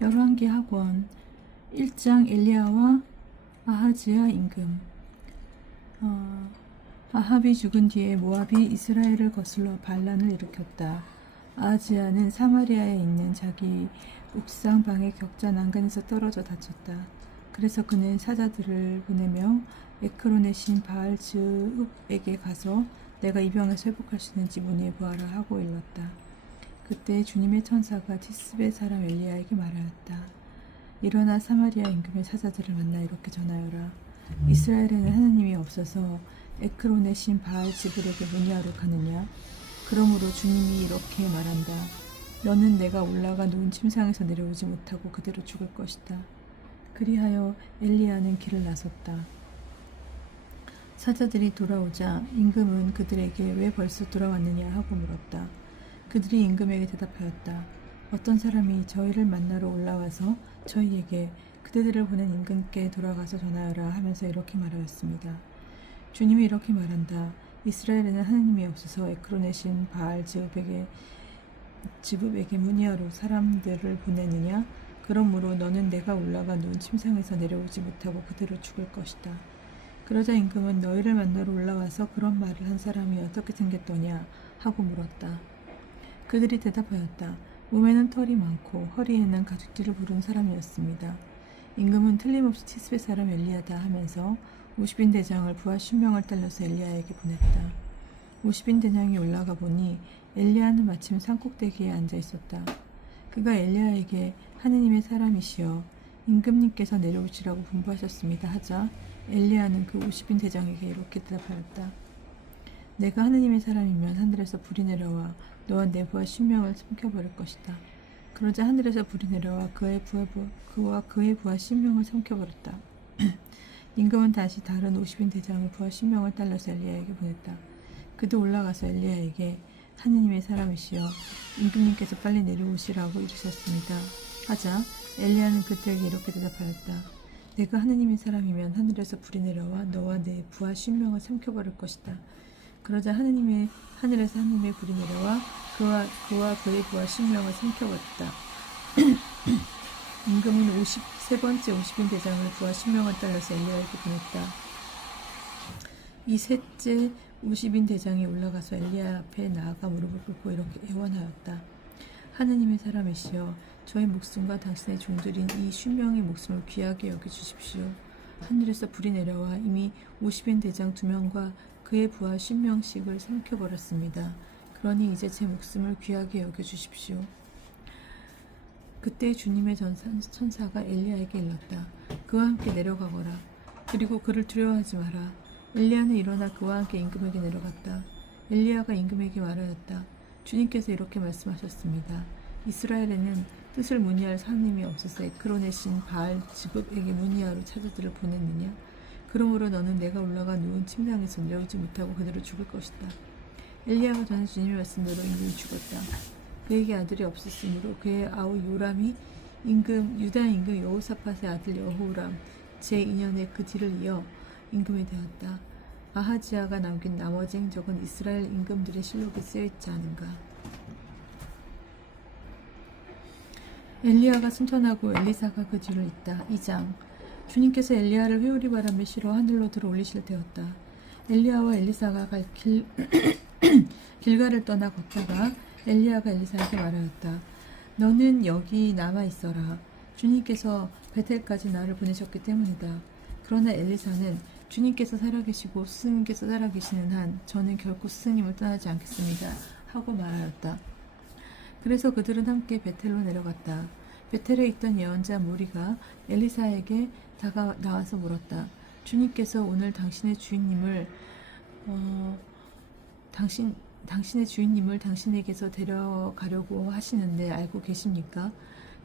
열왕기 학원 1장 엘리야와 아하즈야 임금. 아합이 죽은 뒤에 모압이 이스라엘을 거슬러 반란을 일으켰다. 아하즈야는 사마리아에 있는 자기 옥상 방의 격자 난간에서 떨어져 다쳤다. 그래서 그는 사자들을 보내며 에크론의 신 바알즈읍에게 가서 내가 이 병에서 회복할 수 있는지 문의해 보아라 하고 일렀다. 그때 주님의 천사가 티스베 사람 엘리야에게 말하였다. 일어나 사마리아 임금의 사자들을 만나 이렇게 전하여라. 이스라엘에는 하나님이 없어서 에크론의 신 바알즈불에게 문의하러 가느냐? 그러므로 주님이 이렇게 말한다. 너는 내가 올라가 놓은 침상에서 내려오지 못하고 그대로 죽을 것이다. 그리하여 엘리야는 길을 나섰다. 사자들이 돌아오자 임금은 그들에게 왜 벌써 돌아왔느냐 하고 물었다. 그들이 임금에게 대답하였다. 어떤 사람이 저희를 만나러 올라와서 저희에게 그대들을 보낸 임금께 돌아가서 전하여라 하면서 이렇게 말하였습니다. 주님이 이렇게 말한다. 이스라엘에는 하나님이 없어서 에크론의 신 바알즈읍에게 문의하러 사람들을 보내느냐? 그러므로 너는 내가 올라가 놓은 침상에서 내려오지 못하고 그대로 죽을 것이다. 그러자 임금은 너희를 만나러 올라와서 그런 말을 한 사람이 어떻게 생겼더냐 하고 물었다. 그들이 대답하였다. 몸에는 털이 많고 허리에는 가죽띠를 부른 사람이었습니다. 임금은 틀림없이 티스베 사람 엘리야다 하면서 50인 대장을 부하 10명을 딸려서 엘리야에게 보냈다. 50인 대장이 올라가 보니 엘리야는 마침 산꼭대기에 앉아 있었다. 그가 엘리야에게 하느님의 사람이시여 임금님께서 내려오시라고 분부하셨습니다 하자 엘리야는 그 50인 대장에게 이렇게 대답하였다. 내가 하느님의 사람이면 하늘에서 불이 내려와 너와 내 부하 10명을 삼켜버릴 것이다. 그러자 하늘에서 불이 내려와 그와 그의 부하 10명을 삼켜버렸다. 임금은 다시 다른 50인 대장의 부하 10명을 딸려서 엘리야에게 보냈다. 그도 올라가서 엘리야에게 하느님의 사람이시여 임금님께서 빨리 내려오시라고 이르셨습니다 하자 엘리야는 그들에게 이렇게 대답하였다. 내가 하느님의 사람이면 하늘에서 불이 내려와 너와 내 부하 10명을 삼켜버릴 것이다. 그러자 하늘에서 하느님의 불이 내려와 그와 그의 부하 10명을 삼켜버렸다. 임금은 세 번째 50인 대장을 부하 10명을 딸려서 엘리야에게 보냈다. 이 셋째 50인 대장이 올라가서 엘리야 앞에 나아가 무릎을 꿇고 이렇게 애원하였다. 하느님의 사람이시여 저의 목숨과 당신의 종들인 이 10명의 목숨을 귀하게 여겨주십시오. 하늘에서 불이 내려와 이미 50인 대장 2명과 그의 부하 10명씩을 삼켜버렸습니다. 그러니 이제 제 목숨을 귀하게 여겨주십시오. 그때 주님의 천사가 엘리야에게 일렀다. 그와 함께 내려가거라. 그리고 그를 두려워하지 마라. 엘리야는 일어나 그와 함께 임금에게 내려갔다. 엘리야가 임금에게 말하였다. 주님께서 이렇게 말씀하셨습니다. 이스라엘에는 뜻을 문의할 하나님이 없어서 에크론의 신 바알즈읍에게 문의하러 사자들을 보냈느냐? 그러므로 너는 내가 올라가 누운 침상에서 내려오지 못하고 그대로 죽을 것이다. 엘리야가 전한 주님의 말씀대로 임금이 죽었다. 그에게 아들이 없었으므로 그의 아우 요람이 유다 임금 여호사밧의 아들 여호람 제2년에 그 뒤를 이어 임금이 되었다. 아하지야가 남긴 나머지 행적은 이스라엘 임금들의 실록에 쓰여있지 않은가. 엘리야가 승천하고 엘리사가 그 뒤를 잇다. 2장. 주님께서 엘리야를 회오리 바람에 실어 하늘로 들어 올리실 때였다. 엘리야와 엘리사가 갈 길가를 떠나 걷다가 엘리야가 엘리사에게 말하였다. 너는 여기 남아있어라. 주님께서 베텔까지 나를 보내셨기 때문이다. 그러나 엘리사는 주님께서 살아계시고 스승님께서 살아계시는 한 저는 결코 스승님을 떠나지 않겠습니다 하고 말하였다. 그래서 그들은 함께 베텔로 내려갔다. 베텔에 있던 예언자 무리가 엘리사에게 나와서 물었다. 주님께서 오늘 당신의 주인님을 당신에게서 데려가려고 하시는데 알고 계십니까?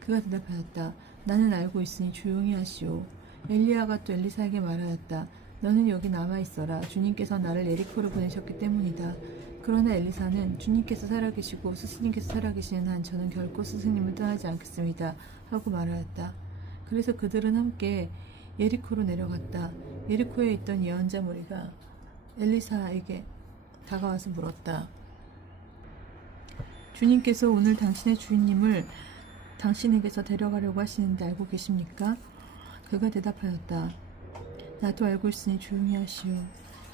그가 대답하였다. 나는 알고 있으니 조용히 하시오. 엘리야가 또 엘리사에게 말하였다. 너는 여기 남아있어라. 주님께서 나를 예리코로 보내셨기 때문이다. 그러나 엘리사는 주님께서 살아계시고 스승님께서 살아계시는 한 저는 결코 스승님을 떠나지 않겠습니다 하고 말하였다. 그래서 그들은 함께 예리코로 내려갔다. 예리코에 있던 예언자 무리가 엘리사에게 다가와서 물었다. 주님께서 오늘 당신의 주인님을 당신에게서 데려가려고 하시는데 알고 계십니까? 그가 대답하였다. 나도 알고 있으니 조용히 하시오.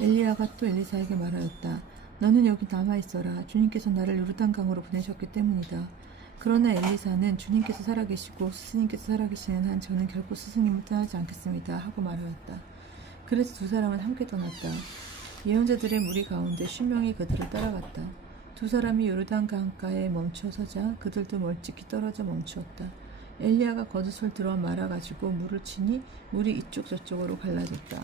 엘리야가 또 엘리사에게 말하였다. 너는 여기 남아있어라. 주님께서 나를 요르단강으로 보내셨기 때문이다. 그러나 엘리사는 주님께서 살아계시고 스승님께서 살아계시는 한 저는 결코 스승님을 떠나지 않겠습니다. 하고 말하였다. 그래서 두 사람은 함께 떠났다. 예언자들의 무리 가운데 10명이 그들을 따라갔다. 두 사람이 요르단 강가에 멈춰 서자 그들도 멀찍이 떨어져 멈추었다. 엘리야가 겉옷을 들어 말아가지고 물을 치니 물이 이쪽 저쪽으로 갈라졌다.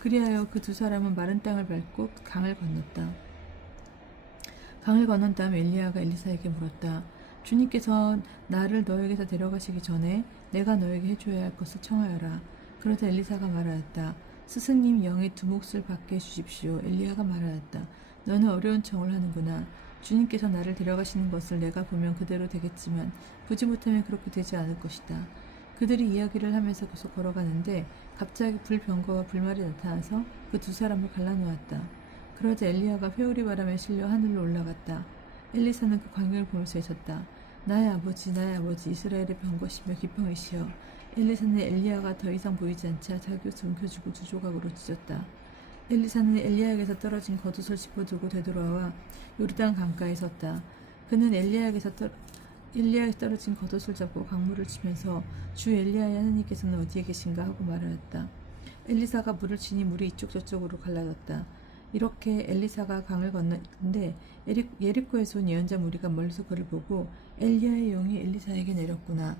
그리하여 그 두 사람은 마른 땅을 밟고 강을 건넜다. 강을 건넌 다음 엘리야가 엘리사에게 물었다. 주님께서 나를 너에게서 데려가시기 전에 내가 너에게 해줘야 할 것을 청하여라. 그러자 엘리사가 말하였다. 스승님 영의 두 몫을 받게 해주십시오. 엘리야가 말하였다. 너는 어려운 청을 하는구나. 주님께서 나를 데려가시는 것을 내가 보면 그대로 되겠지만 보지 못하면 그렇게 되지 않을 것이다. 그들이 이야기를 하면서 계속 걸어가는데 갑자기 불병거와 불말이 나타나서 그 두 사람을 갈라놓았다. 그러자 엘리야가 회오리 바람에 실려 하늘로 올라갔다. 엘리사는 그 광경을 보면서 외쳤다. 나의 아버지 이스라엘의 병거시며 기쁨이시여. 엘리사는 엘리야가 더 이상 보이지 않자 자기 옷을 움켜쥐고 두 조각으로 찢었다. 엘리사는 엘리야에게서 떨어진 겉옷을 짚어두고 되돌아와 요르단 강가에 섰다. 그는 엘리야에게서 떨어진 겉옷을 잡고 강물을 치면서 주 엘리야의 하나님께서는 어디에 계신가 하고 말하였다. 엘리사가 물을 치니 물이 이쪽 저쪽으로 갈라졌다. 이렇게 엘리사가 강을 건넜는데 예리코에서 온 예언자 무리가 멀리서 그를 보고 엘리야의 영이 엘리사에게 내렸구나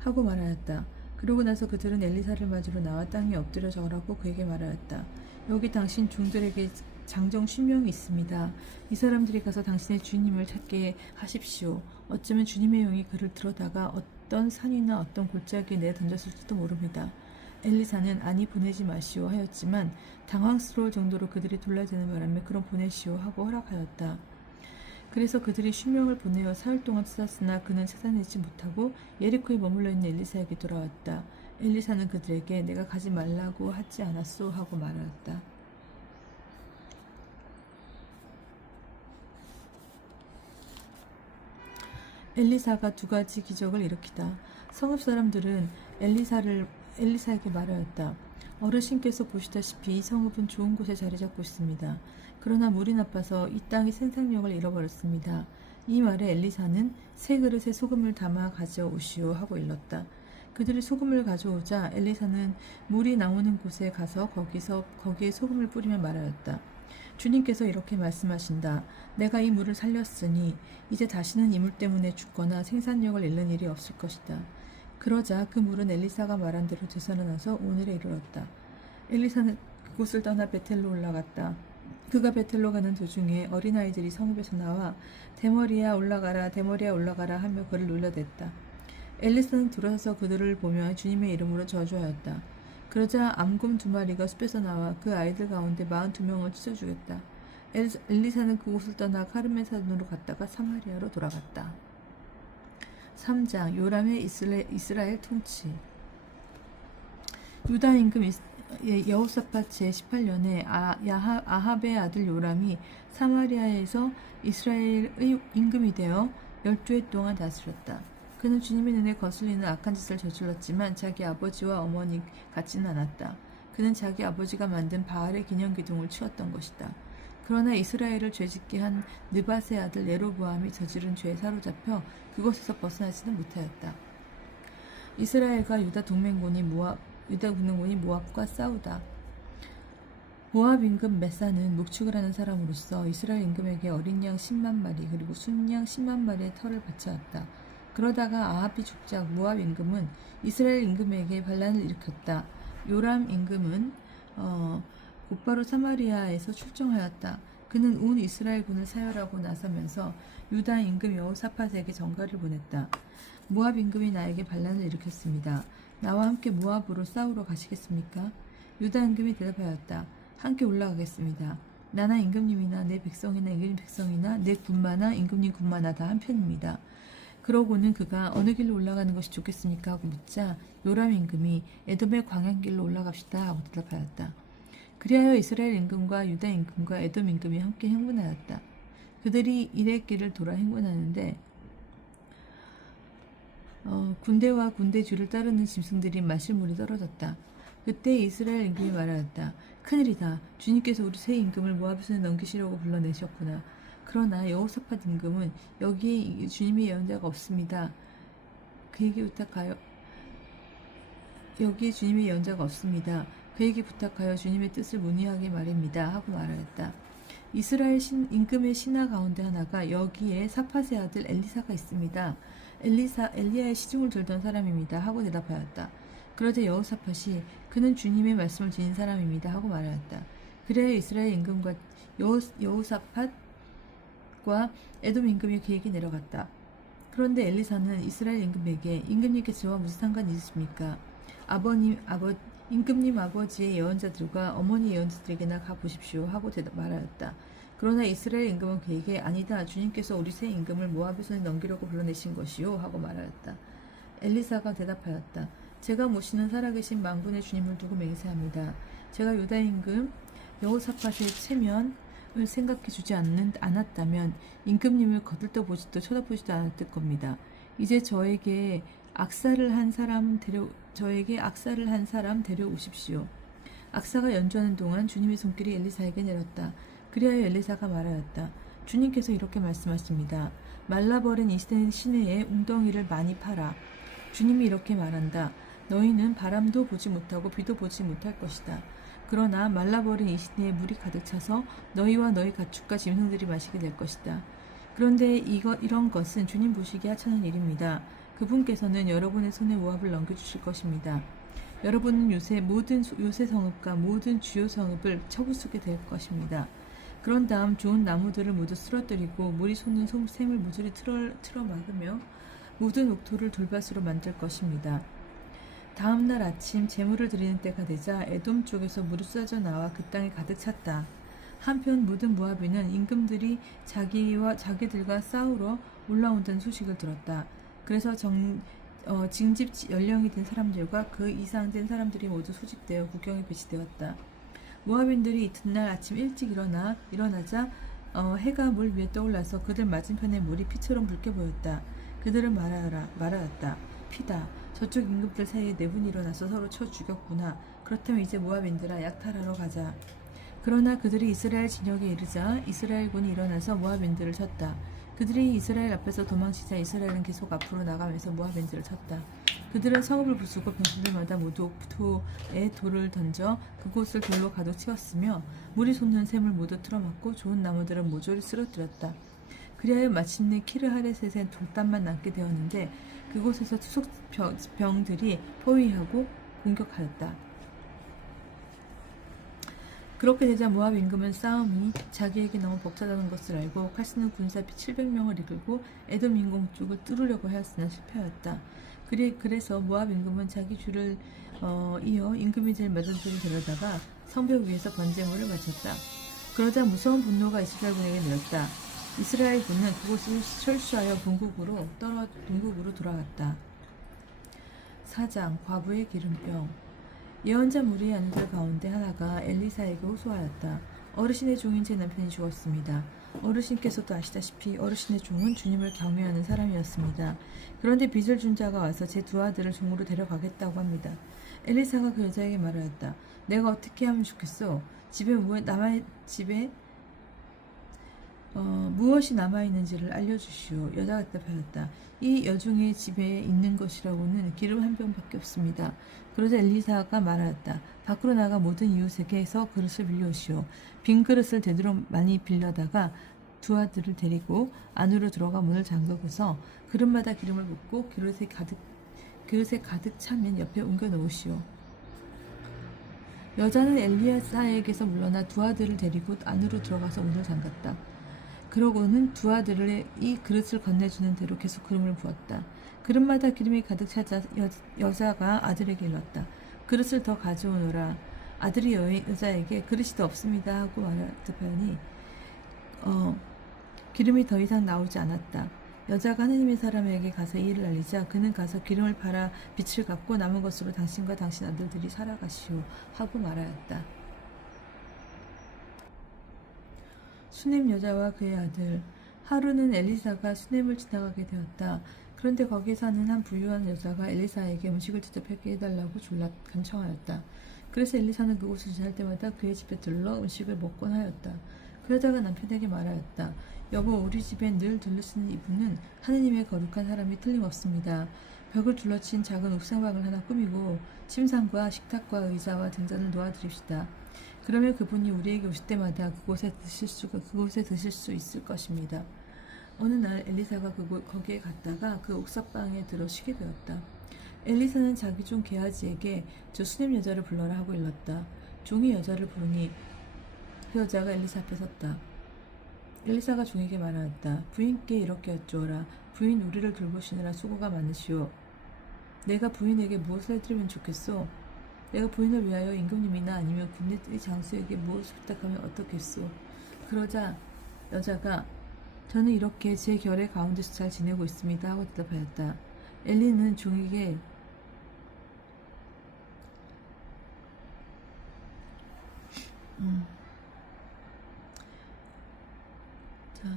하고 말하였다. 그러고 나서 그들은 엘리사를 맞으러 나와 땅에 엎드려 절하고 그에게 말하였다. 여기 당신 종들에게 장정 10명이 있습니다. 이 사람들이 가서 당신의 주님을 찾게 하십시오. 어쩌면 주님의 영이 그를 들어다가 어떤 산이나 어떤 골짜기에 내던졌을지도 모릅니다. 엘리사는 아니 보내지 마시오 하였지만 당황스러울 정도로 그들이 돌라지는 바람에 그럼 보내시오 하고 허락하였다. 그래서 그들이 10명을 보내어 사흘 동안 찾았으나 그는 찾아내지 못하고 예리코에 머물러 있는 엘리사에게 돌아왔다. 엘리사는 그들에게 내가 가지 말라고 하지 않았소 하고 말하였다. 엘리사가 두 가지 기적을 일으키다. 성읍 사람들은 엘리사에게 말하였다. 어르신께서 보시다시피 이 성읍은 좋은 곳에 자리 잡고 있습니다. 그러나 물이 나빠서 이 땅이 생산력을 잃어버렸습니다. 이 말에 엘리사는 세 그릇에 소금을 담아 가져오시오 하고 일렀다. 그들이 소금을 가져오자 엘리사는 물이 나오는 곳에 가서 거기에 소금을 뿌리며 말하였다. 주님께서 이렇게 말씀하신다. 내가 이 물을 살렸으니 이제 다시는 이 물 때문에 죽거나 생산력을 잃는 일이 없을 것이다. 그러자 그 물은 엘리사가 말한 대로 되살아나서 오늘에 이르렀다. 엘리사는 그곳을 떠나 베텔로 올라갔다. 그가 베텔로 가는 도중에 어린아이들이 성읍에서 나와 대머리야 올라가라 대머리야 올라가라 하며 그를 놀려댔다. 엘리사는 들어서서 그들을 보며 주님의 이름으로 저주하였다. 그러자 암곰 2마리가 숲에서 나와 그 아이들 가운데 42명을 찢어 죽였다. 엘리사는 그곳을 떠나 카르멜 산으로 갔다가 사마리아로 돌아갔다. 3장 요람의 이스라엘 통치. 유다 임금 여호사밧 제18년에 아합의 아들 요람이 사마리아에서 이스라엘의 임금이 되어 12해 동안 다스렸다. 그는 주님의 눈에 거슬리는 악한 짓을 저질렀지만 자기 아버지와 어머니 같지는 않았다. 그는 자기 아버지가 만든 바알의 기념기둥을 치웠던 것이다. 그러나 이스라엘을 죄짓게 한 느밧의 아들 레로보암이 저지른 죄에 사로잡혀 그곳에서 벗어나지는 못하였다. 이스라엘과 유다 동맹군이 모압과 싸우다. 모압 임금 메사는 목축을 하는 사람으로서 이스라엘 임금에게 어린 양 10만 마리 그리고 순양 10만 마리의 털을 바쳐왔다. 그러다가 아합이 죽자 모압 임금은 이스라엘 임금에게 반란을 일으켰다. 요람 임금은 곧바로 사마리아에서 출정하였다. 그는 온 이스라엘군을 사열하고 나서면서 유다 임금 여호사밧에게 전가를 보냈다. 모압 임금이 나에게 반란을 일으켰습니다. 나와 함께 모압으로 싸우러 가시겠습니까? 유다 임금이 대답하였다. 함께 올라가겠습니다. 나나 임금님이나 내 백성이나 임금님 백성이나 내 군마나 임금님 군마나 다 한편입니다. 그러고는 그가 어느 길로 올라가는 것이 좋겠습니까? 하고 묻자 요람 임금이 에돔의 광양길로 올라갑시다 하고 대답하였다. 그리하여 이스라엘 임금과 유다 임금과 에돔 임금이 함께 행군하였다. 그들이 이레 길을 돌아 행군하는데 군대와 군대 뒤를 따르는 짐승들이 마실 물이 떨어졌다. 그때 이스라엘 임금이 말하였다. 큰일이다. 주님께서 우리 세 임금을 모압의 손에 넘기시려고 불러내셨구나. 그러나 여호사밧 임금은 여기에 주님의 예언자가 없습니다. 그에게 부탁하여 여기에 주님의 예언자가 없습니다. 그에게 부탁하여 주님의 뜻을 문의하게 말입니다. 하고 말하였다. 이스라엘 임금의 신하 가운데 하나가 여기에 사팟의 아들 엘리사가 있습니다. 엘리야의 시중을 들던 사람입니다. 하고 대답하였다. 그러자 여호사팟이 그는 주님의 말씀을 지닌 사람입니다. 하고 말하였다. 그래야 이스라엘 임금과 여호사팟과 에돔 임금이 그에게 내려갔다. 그런데 엘리사는 이스라엘 임금에게 임금님께 저와 무슨 상관이 있으십니까? 임금님 아버지의 예언자들과 어머니 예언자들에게나 가보십시오. 하고 말하였다. 그러나 이스라엘 임금은 그에게 아니다. 주님께서 우리 세 임금을 모압의 손에 넘기려고 불러내신 것이요. 하고 말하였다. 엘리사가 대답하였다. 제가 모시는 살아계신 만군의 주님을 두고 맹세합니다. 제가 유다 임금 여호사밧의 체면을 생각해 주지 않았다면 임금님을 거들떠보지도 쳐다보지도 않았을 겁니다. 이제 저에게 악사를 한 사람 데려오십시오. 악사가 연주하는 동안 주님의 손길이 엘리사에게 내렸다. 그리하여 엘리사가 말하였다. 주님께서 이렇게 말씀하십니다. 말라버린 이 시내에 웅덩이를 많이 파라. 주님이 이렇게 말한다. 너희는 바람도 보지 못하고 비도 보지 못할 것이다. 그러나 말라버린 이 시내에 물이 가득 차서 너희와 너희 가축과 짐승들이 마시게 될 것이다. 그런데 이런 것은 주님 보시기에 하찮은 일입니다. 그분께서는 여러분의 손에 모압을 넘겨주실 것입니다. 여러분은 요새 성읍과 모든 주요 성읍을 쳐부수게 될 것입니다. 그런 다음 좋은 나무들을 모두 쓰러뜨리고 물이 솟는 샘을 모조리 틀어 막으며 모든 옥토를 돌밭으로 만들 것입니다. 다음 날 아침 제물을 드리는 때가 되자 에돔 쪽에서 물이 쏟아져 나와 그 땅에 가득 찼다. 한편 모든 모압인은 임금들이 자기들과 싸우러 올라온다는 소식을 들었다. 그래서 징집 연령이 된 사람들과 그 이상 된 사람들이 모두 소집되어 국경에 배치되었다. 모압인들이 이튿날 아침 일찍 일어나자 해가 물 위에 떠올라서 그들 맞은편에 물이 피처럼 붉게 보였다. 그들은 말하였다. 피다. 저쪽 임금들 사이에 네 분이 일어나서 서로 쳐 죽였구나. 그렇다면 이제 모압인들아 약탈하러 가자. 그러나 그들이 이스라엘 진영에 이르자 이스라엘군이 일어나서 모압인들을 쳤다. 그들이 이스라엘 앞에서 도망치자 이스라엘은 계속 앞으로 나가면서 모압인들을 쳤다. 그들은 성읍을 부수고 병수들마다 모두 옥토에 돌을 던져 그곳을 돌로 가득 채웠으며 물이 솟는 샘을 모두 틀어막고 좋은 나무들은 모조리 쓰러뜨렸다. 그리하여 마침내 키르하레셋에 돌담만 남게 되었는데 그곳에서 투석병들이 포위하고 공격하였다. 그렇게 되자 모압 임금은 싸움이 자기에게 너무 벅차다는 것을 알고 칼쓰는 군사비 700명을 이끌고 에돔 임금 쪽을 뚫으려고 하였으나 실패하였다. 그래서 모압 임금은 자기 줄을 이어 임금이 제일 맞은 줄을 데려다가 성벽 위에서 번제물을 바쳤다. 그러자 무서운 분노가 이스라엘군에게 내렸다. 이스라엘군은 그곳을 철수하여 동국으로 돌아갔다. 4장 과부의 기름병. 예언자 무리의 아내들 가운데 하나가 엘리사에게 호소하였다. 어르신의 종인 제 남편이 죽었습니다. 어르신께서도 아시다시피 어르신의 종은 주님을 경외하는 사람이었습니다. 그런데 빚을 준 자가 와서 제 두 아들을 종으로 데려가겠다고 합니다. 엘리사가 그 여자에게 말하였다. 내가 어떻게 하면 좋겠소? 집에 무엇이 남아있는지를 알려주시오. 여자가 대답하였다. 이 여종의 집에 있는 것이라고는 기름 한 병밖에 없습니다. 그러자 엘리사가 말하였다. 밖으로 나가 모든 이웃에게서 그릇을 빌려오시오. 빈 그릇을 되도록 많이 빌려다가 두 아들을 데리고 안으로 들어가 문을 잠그고서 그릇마다 기름을 붓고 그릇에 가득 차면 옆에 옮겨 놓으시오. 여자는 엘리사에게서 물러나 두 아들을 데리고 안으로 들어가서 문을 잠갔다. 그러고는 두 아들을 이 그릇을 건네주는 대로 계속 기름을 부었다. 그릇마다 기름이 가득 차자 여자가 아들에게 일렀다. 그릇을 더 가져오너라. 아들이 여자에게 그릇이 더 없습니다 하고 말하더니 기름이 더 이상 나오지 않았다. 여자가 하느님의 사람에게 가서 이 일을 알리자 그는 가서 기름을 팔아 빚을 갚고 남은 것으로 당신과 당신 아들들이 살아가시오 하고 말하였다. 수넴 여자와 그의 아들. 하루는 엘리사가 수넴을 지나가게 되었다. 그런데 거기에 사는 한 부유한 여자가 엘리사에게 음식을 대접하게 해달라고 졸라 간청하였다. 그래서 엘리사는 그곳을 지날 때마다 그의 집에 들러 음식을 먹곤 하였다. 그 여자가 남편에게 말하였다. 여보, 우리 집엔 늘 둘러쓰는 이분은 하느님의 거룩한 사람이 틀림없습니다. 벽을 둘러친 작은 옥상방을 하나 꾸미고 침상과 식탁과 의자와 등잔을 놓아드립시다. 그러면 그분이 우리에게 오실 때마다 그곳에 드실 수 있을 것입니다. 어느 날 엘리사가 거기에 갔다가 그 옥탑방에 들어 쉬게 되었다. 엘리사는 자기 종 게하지에게 저 수넴 여자를 불러라 하고 일렀다. 종이 여자를 부르니 그 여자가 엘리사 앞에 섰다. 엘리사가 종에게 말하였다. 부인께 이렇게 여쭈어라. 부인 우리를 돌보시느라 수고가 많으시오. 내가 부인에게 무엇을 해드리면 좋겠소? 내가 부인을 위하여 임금님이나 아니면 군대의 장수에게 무엇을 부탁하면 어떻겠소? 그러자 여자가 저는 이렇게 제 결의 가운데서 잘 지내고 있습니다 하고 대답하였다. 엘리는 종에게 자,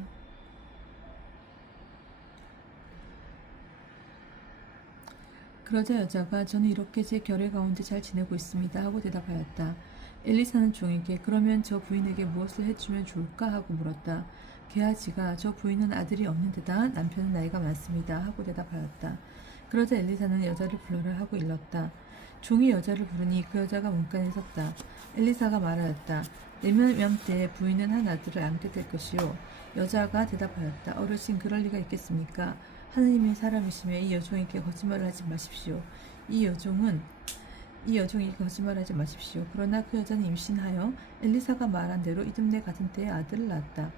그러자 여자가 저는 이렇게 제 결의 가운데 잘 지내고 있습니다 하고 대답하였다. 엘리사는 종에게 그러면 저 부인에게 무엇을 해주면 좋을까 하고 물었다. 게하지가 저 부인은 아들이 없는 데다 남편은 나이가 많습니다 하고 대답하였다. 그러자 엘리사는 여자를 불러라 하고 일렀다. 종이 여자를 부르니 그 여자가 문간에 섰다. 엘리사가 말하였다. 내면 때 부인은 한 아들을 안게 될 것이요. 여자가 대답하였다. 어르신 그럴 리가 있겠습니까? 하느님의 사람이시며 이 여종에게 거짓말을 하지 마십시오. 이 여종에게 거짓말하지 마십시오. 그러나 그 여자는 임신하여 엘리사가 말한 대로 이듬네 같은 때에 아들을 낳았다.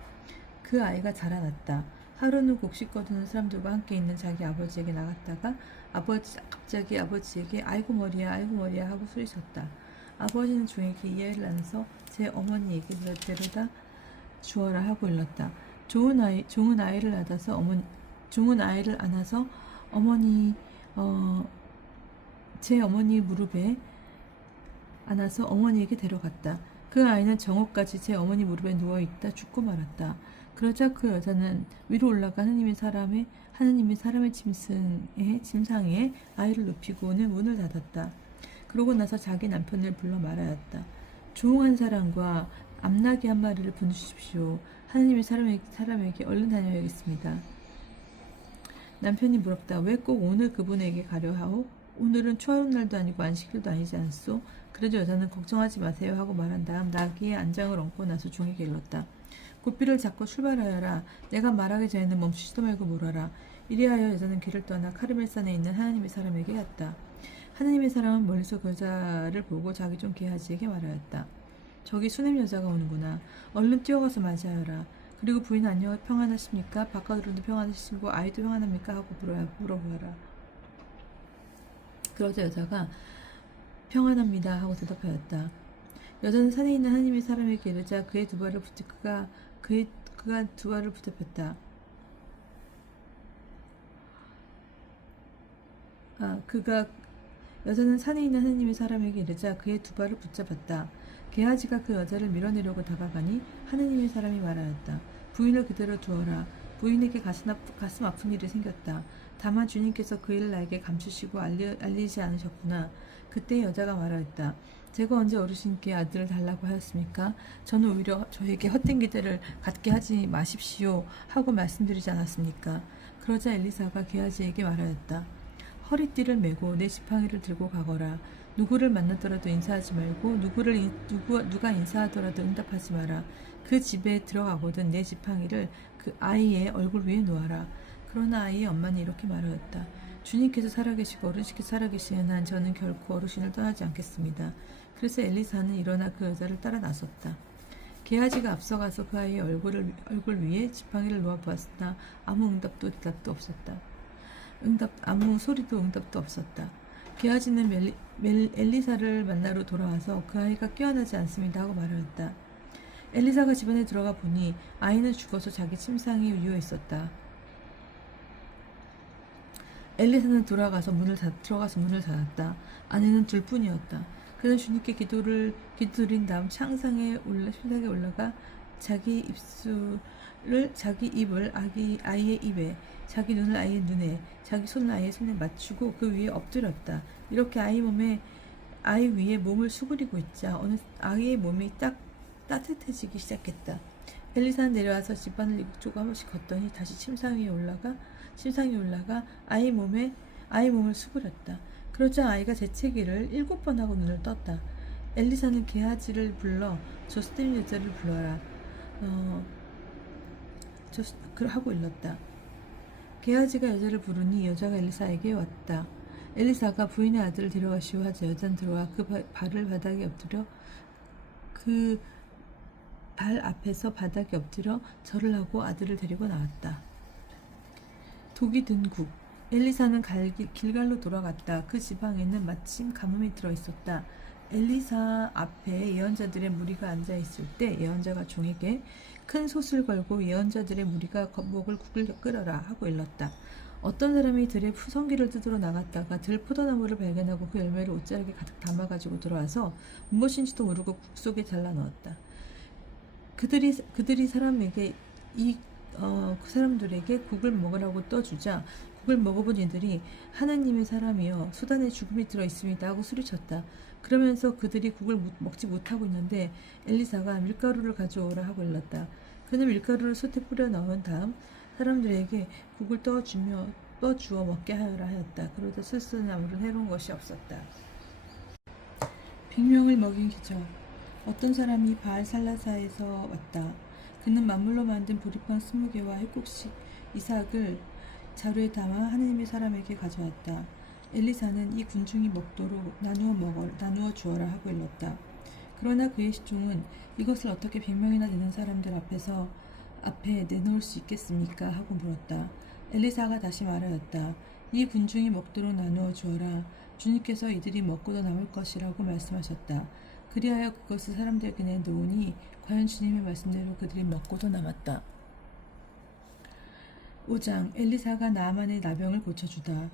그 아이가 자라났다. 하루는 곡식 거두는 사람들과 함께 있는 자기 아버지에게 나갔다가 갑자기 아버지에게 아이고 머리야 하고 소리쳤다. 아버지는 종에게 이 아이를 안아서 제 어머니에게 데려다 주어라 하고 일렀다. 종은 아이를 안아서 제 어머니 무릎에 안아서 어머니에게 데려갔다. 그 아이는 정오까지 제 어머니 무릎에 누워있다 죽고 말았다. 그러자 그 여자는 위로 올라가 하느님의 사람의 침상에 아이를 눕히고는 문을 닫았다. 그러고 나서 자기 남편을 불러 말하였다. 종 한 사람과 암나귀 한 마리를 보내주십시오. 하느님의 사람에게 얼른 다녀야겠습니다. 남편이 물었다. 왜 꼭 오늘 그분에게 가려 하오? 오늘은 초하룻날도 아니고 안식일도 아니지 않소? 그래도 여자는 걱정하지 마세요 하고 말한 다음 나귀의 안장을 얹고 나서 종에게 일렀다. 고삐를 잡고 출발하여라. 내가 말하기 전에는 멈추지도 말고 몰아라. 이리하여 여자는 길을 떠나 카르멜산에 있는 하느님의 사람에게 갔다. 하느님의 사람은 멀리서 그 여자를 보고 자기 종 게하지에게 말하였다. 저기 수넴 여자가 오는구나. 얼른 뛰어가서 맞이하여라. 그리고 부인 안녕 평안하십니까? 바깥으로도 평안하시고 아이도 평안합니까? 하고 물어보아라. 그러자 여자가 평안합니다 하고 대답하였다. 여자는 산에 있는 하느님의 사람에게 이르자 그가 두 발을 붙잡혔다. 여자는 산에 있는 하느님의 사람에게 이르자 그의 두 발을 붙잡았다. 게하지가 그 여자를 밀어내려고 다가가니 하느님의 사람이 말하였다. 부인을 그대로 두어라. 부인에게 가슴 아픈 일이 생겼다. 다만 주님께서 그 일을 나에게 감추시고 알리지 않으셨구나. 그때 여자가 말하였다. 제가 언제 어르신께 아들을 달라고 하였습니까? 저는 오히려 저에게 헛된 기대를 갖게 하지 마십시오 하고 말씀드리지 않았습니까? 그러자 엘리사가 게하지에게 말하였다. 허리띠를 메고 내 지팡이를 들고 가거라. 누구를 만나더라도 인사하지 말고 누가 인사하더라도 응답하지 마라. 그 집에 들어가거든 내 지팡이를 그 아이의 얼굴 위에 놓아라. 그러나 아이의 엄마는 이렇게 말하였다. 주님께서 살아계시고 어르신께서 살아계시는 한 저는 결코 어르신을 떠나지 않겠습니다. 그래서 엘리사는 일어나 그 여자를 따라 나섰다. 게하지가 앞서가서 그 아이의 얼굴 위에 지팡이를 놓아 보았으나 아무 대답도 없었다. 아무 소리도 응답도 없었다. 게하지는 엘리사를 만나러 돌아와서 그 아이가 깨어나지 않습니다 하고 말하였다. 엘리사가 집안에 들어가 보니 아이는 죽어서 자기 침상에 누워 있었다. 엘리사는 들어가서 문을 닫았다. 아내는 둘뿐이었다. 그는 주님께 기도드린 다음 침상에 올라가 자기 입을 아이의 입에, 자기 눈을 아이의 눈에, 자기 손을 아이의 손에 맞추고 그 위에 엎드렸다. 이렇게 아이 위에 몸을 수그리고 있자 어느 아이의 몸이 딱 따뜻해지기 시작했다. 엘리사는 내려와서 집안을 이쪽저쪽 한 번씩 걷더니 다시 침상 위에 올라가 아이 몸을 수그렸다. 그러자 아이가 재채기를 7번 하고 눈을 떴다. 엘리사는 게하지를 불러 저 수댐 여자를 불러라. 하고 일렀다. 게하지가 여자를 부르니 여자가 엘리사에게 왔다. 엘리사가 부인의 아들을 데려가시오 하자 여자는 들어와 그 발을 바닥에 엎드려 그 발 앞에서 바닥에 엎드려 절을 하고 아들을 데리고 나왔다. 독이 든 국. 엘리사는 길갈로 돌아갔다. 그 지방에는 마침 가뭄이 들어있었다. 엘리사 앞에 예언자들의 무리가 앉아있을 때 예언자가 종에게 큰 솥을 걸고 예언자들의 무리가 먹을 국을 끓여라 하고 일렀다. 어떤 사람이 들에 푸성기를 뜯으러 나갔다가 들 포도나무를 발견하고 그 열매를 옷자락에 가득 담아가지고 들어와서 무엇인지도 모르고 국 속에 잘라 넣었다. 그들이 사람에게 그 사람들에게 국을 먹으라고 떠주자 국을 먹어본 이들이 하나님의 사람이여 수단에 죽음이 들어있습니다 하고 소리쳤다. 그러면서 그들이 국을 먹지 못하고 있는데 엘리사가 밀가루를 가져오라 하고 일렀다. 그는 밀가루를 솥에 뿌려 넣은 다음 사람들에게 국을 떠주어 먹게 하여라 하였다. 그러자 술수나무를 해로운 것이 없었다. 100명을 먹인 기적. 어떤 사람이 바알살라사에서 왔다. 그는 만물로 만든 보리빵 20개와 해곡식 이삭을 자루에 담아 하느님의 사람에게 가져왔다. 엘리사는 이 군중이 먹도록 나누어 주어라 하고 일렀다. 그러나 그의 시종은 이것을 어떻게 100명이나 되는 사람들 앞에 내놓을 수 있겠습니까? 하고 물었다. 엘리사가 다시 말하였다. 이 군중이 먹도록 나누어 주어라. 주님께서 이들이 먹고도 남을 것이라고 말씀하셨다. 그리하여 그것을 사람들에게 내놓으니 과연 주님의 말씀대로 그들이 먹고도 남았다. 5장. 엘리사가 나아만의 나병을 고쳐주다.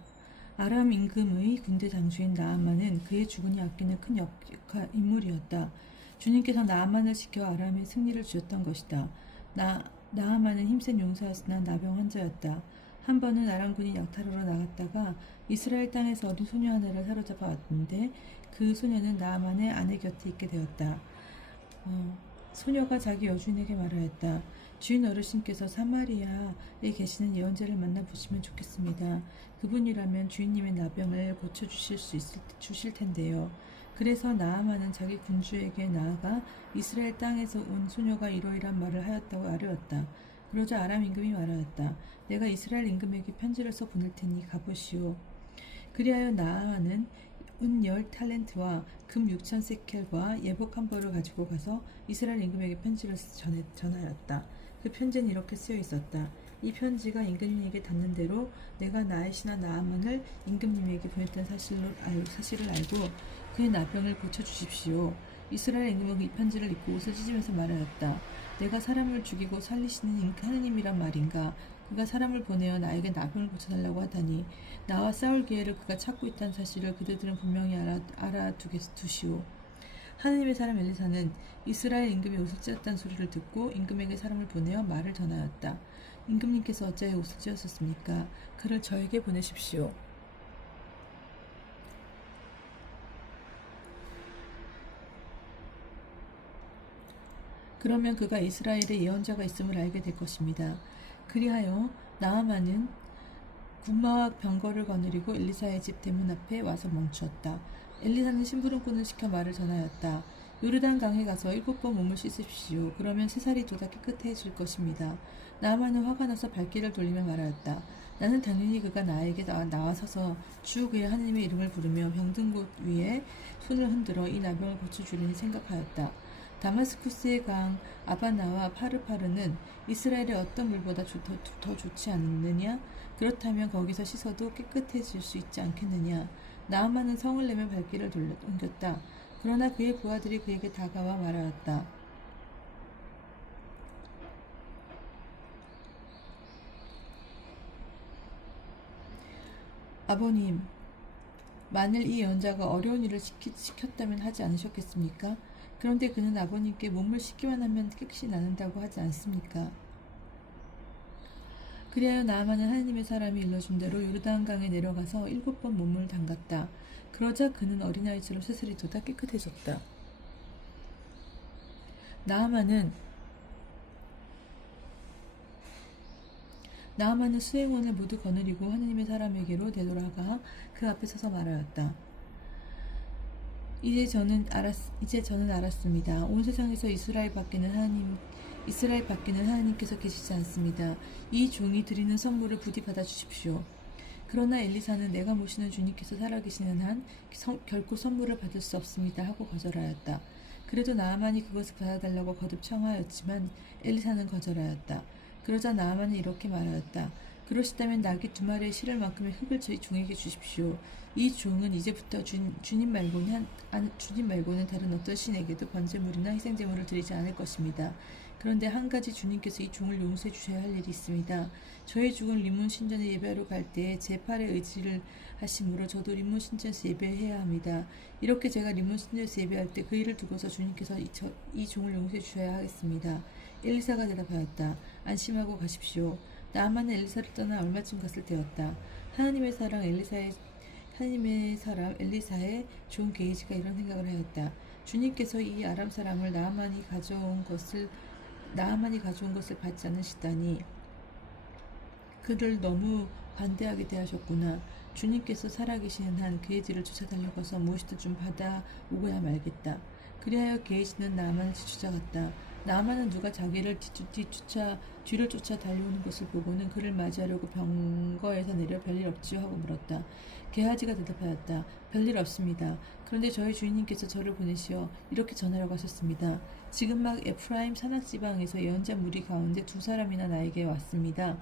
아람 임금의 군대 장수인 나아만은 그의 주군이 아끼는 큰 인물이었다. 주님께서 나아만을 시켜 아람에 승리를 주셨던 것이다. 나아만은 힘센 용사였으나 나병 환자였다. 한 번은 아람군이 약탈하러 나갔다가 이스라엘 땅에서 어린 소녀 하나를 사로잡아 왔는데 그 소녀는 나아만의 아내 곁에 있게 되었다. 소녀가 자기 여주인에게 말하였다. 주인 어르신께서 사마리아에 계시는 예언자를 만나보시면 좋겠습니다. 그분이라면 주인님의 나병을 고쳐주실 텐데요. 그래서 나아만은 자기 군주에게 나아가 이스라엘 땅에서 온 소녀가 이러이러한 말을 하였다고 아뢰었다. 그러자 아람 임금이 말하였다. 내가 이스라엘 임금에게 편지를 써 보낼 테니 가보시오. 그리하여 나아만은 은 10탈렌트와 금 6천 세켈과 예복 한 벌을 가지고 가서 이스라엘 임금에게 편지를 전하였다. 그 편지는 이렇게 쓰여 있었다. 이 편지가 임금님에게 닿는 대로 내가 나의 신하 나아만을 임금님에게 보냈다는 사실을 알고 그의 나병을 고쳐주십시오. 이스라엘 임금은 이 편지를 읽고 옷을 찢으면서 말하였다. 내가 사람을 죽이고 살리시는 하느님이란 말인가? 그가 사람을 보내어 나에게 나병을 고쳐달라고 하다니 나와 싸울 기회를 그가 찾고 있다는 사실을 그들은 분명히 알아두시오. 하느님의 사람 엘리사는 이스라엘 임금이 옷을 찢었다는 소리를 듣고 임금에게 사람을 보내어 말을 전하였다. 임금님께서 어찌하여 옷을 찢었습니까? 그를 저에게 보내십시오. 그러면 그가 이스라엘에 예언자가 있음을 알게 될 것입니다. 그리하여 나아만은 군마와 병거를 거느리고 엘리사의 집 대문 앞에 와서 멈추었다. 엘리사는 심부름꾼을 시켜 말을 전하였다. 요르단 강에 가서 7번 몸을 씻으십시오. 그러면 새살이 돋아 깨끗해질 것입니다. 나아만은 화가 나서 발길을 돌리며 말하였다. 나는 당연히 그가 나에게 나와서서 주 그의 하나님의 이름을 부르며 병든 곳 위에 손을 흔들어 이 나병을 고쳐주리니 생각하였다. 다마스쿠스의 강 아바나와 파르파르는 이스라엘의 어떤 물보다 더 좋지 않느냐? 그렇다면 거기서 씻어도 깨끗해질 수 있지 않겠느냐? 나아만은 성을 내며 발길을 옮겼다. 그러나 그의 부하들이 그에게 다가와 말하였다. 아버님, 만일 이 예언자가 어려운 일을 시켰다면 하지 않으셨겠습니까? 그런데 그는 아버님께 몸을 씻기만 하면 깨끗이 나는다고 하지 않습니까? 그리하여 나아만은 하나님의 사람이 일러준 대로 요르단강에 내려가서 7번 몸을 담갔다. 그러자 그는 어린아이처럼 스스리 돋아 깨끗해졌다. 나아만은 수행원을 모두 거느리고 하나님의 사람에게로 되돌아가 그 앞에 서서 말하였다. 이제 저는 알았습니다. 온 세상에서 이스라엘 밖에는 하나님께서 계시지 않습니다. 이 종이 드리는 선물을 부디 받아주십시오. 그러나 엘리사는 내가 모시는 주님께서 살아계시는 한 결코 선물을 받을 수 없습니다 하고 거절하였다. 그래도 나아만이 그것을 받아달라고 거듭 청하였지만 엘리사는 거절하였다. 그러자 나아만은 이렇게 말하였다. 그러시다면 나귀 2마리의 실을 만큼의 흙을 저희 종에게 주십시오. 이 종은 이제부터 주님 말고는 다른 어떤 신에게도 번제물이나 희생제물을 드리지 않을 것입니다. 그런데 한 가지 주님께서 이 종을 용서해 주셔야 할 일이 있습니다. 저의 종은 림몬 신전에 예배하러 갈 때에 제 팔에 의지를 하심으로 저도 림몬 신전에서 예배해야 합니다. 이렇게 제가 림몬 신전에서 예배할 때 그 일을 두고서 주님께서 이 종을 용서해 주셔야 하겠습니다. 엘리사가 대답하였다. 안심하고 가십시오. 나아만은 엘리사를 떠나 얼마쯤 갔을 때였다. 하나님의 사람 엘리사의 종 게이지가 이런 생각을 하였다. 주님께서 이 아람 사람을 나아만이 가져온 것을 받지 않으시다니 그를 너무 관대하게 대하셨구나. 주님께서 살아계시는 한 그의 뒤를 쫓아달려가서 무엇이든 좀 받아오고야 말겠다. 그리하여 게이지는 나아만을 뒤쫓아갔다. 나아만은 누가 자기를 뒤를 쫓아 달려오는 것을 보고는 그를 맞이하려고 병거에서 내려 별일 없지요 하고 물었다. 게하지가 대답하였다. 별일 없습니다. 그런데 저희 주인님께서 저를 보내시어 이렇게 전하라고 하셨습니다. 지금 막 에프라임 산악지방에서 예언자 무리 가운데 2사람이나 나에게 왔습니다.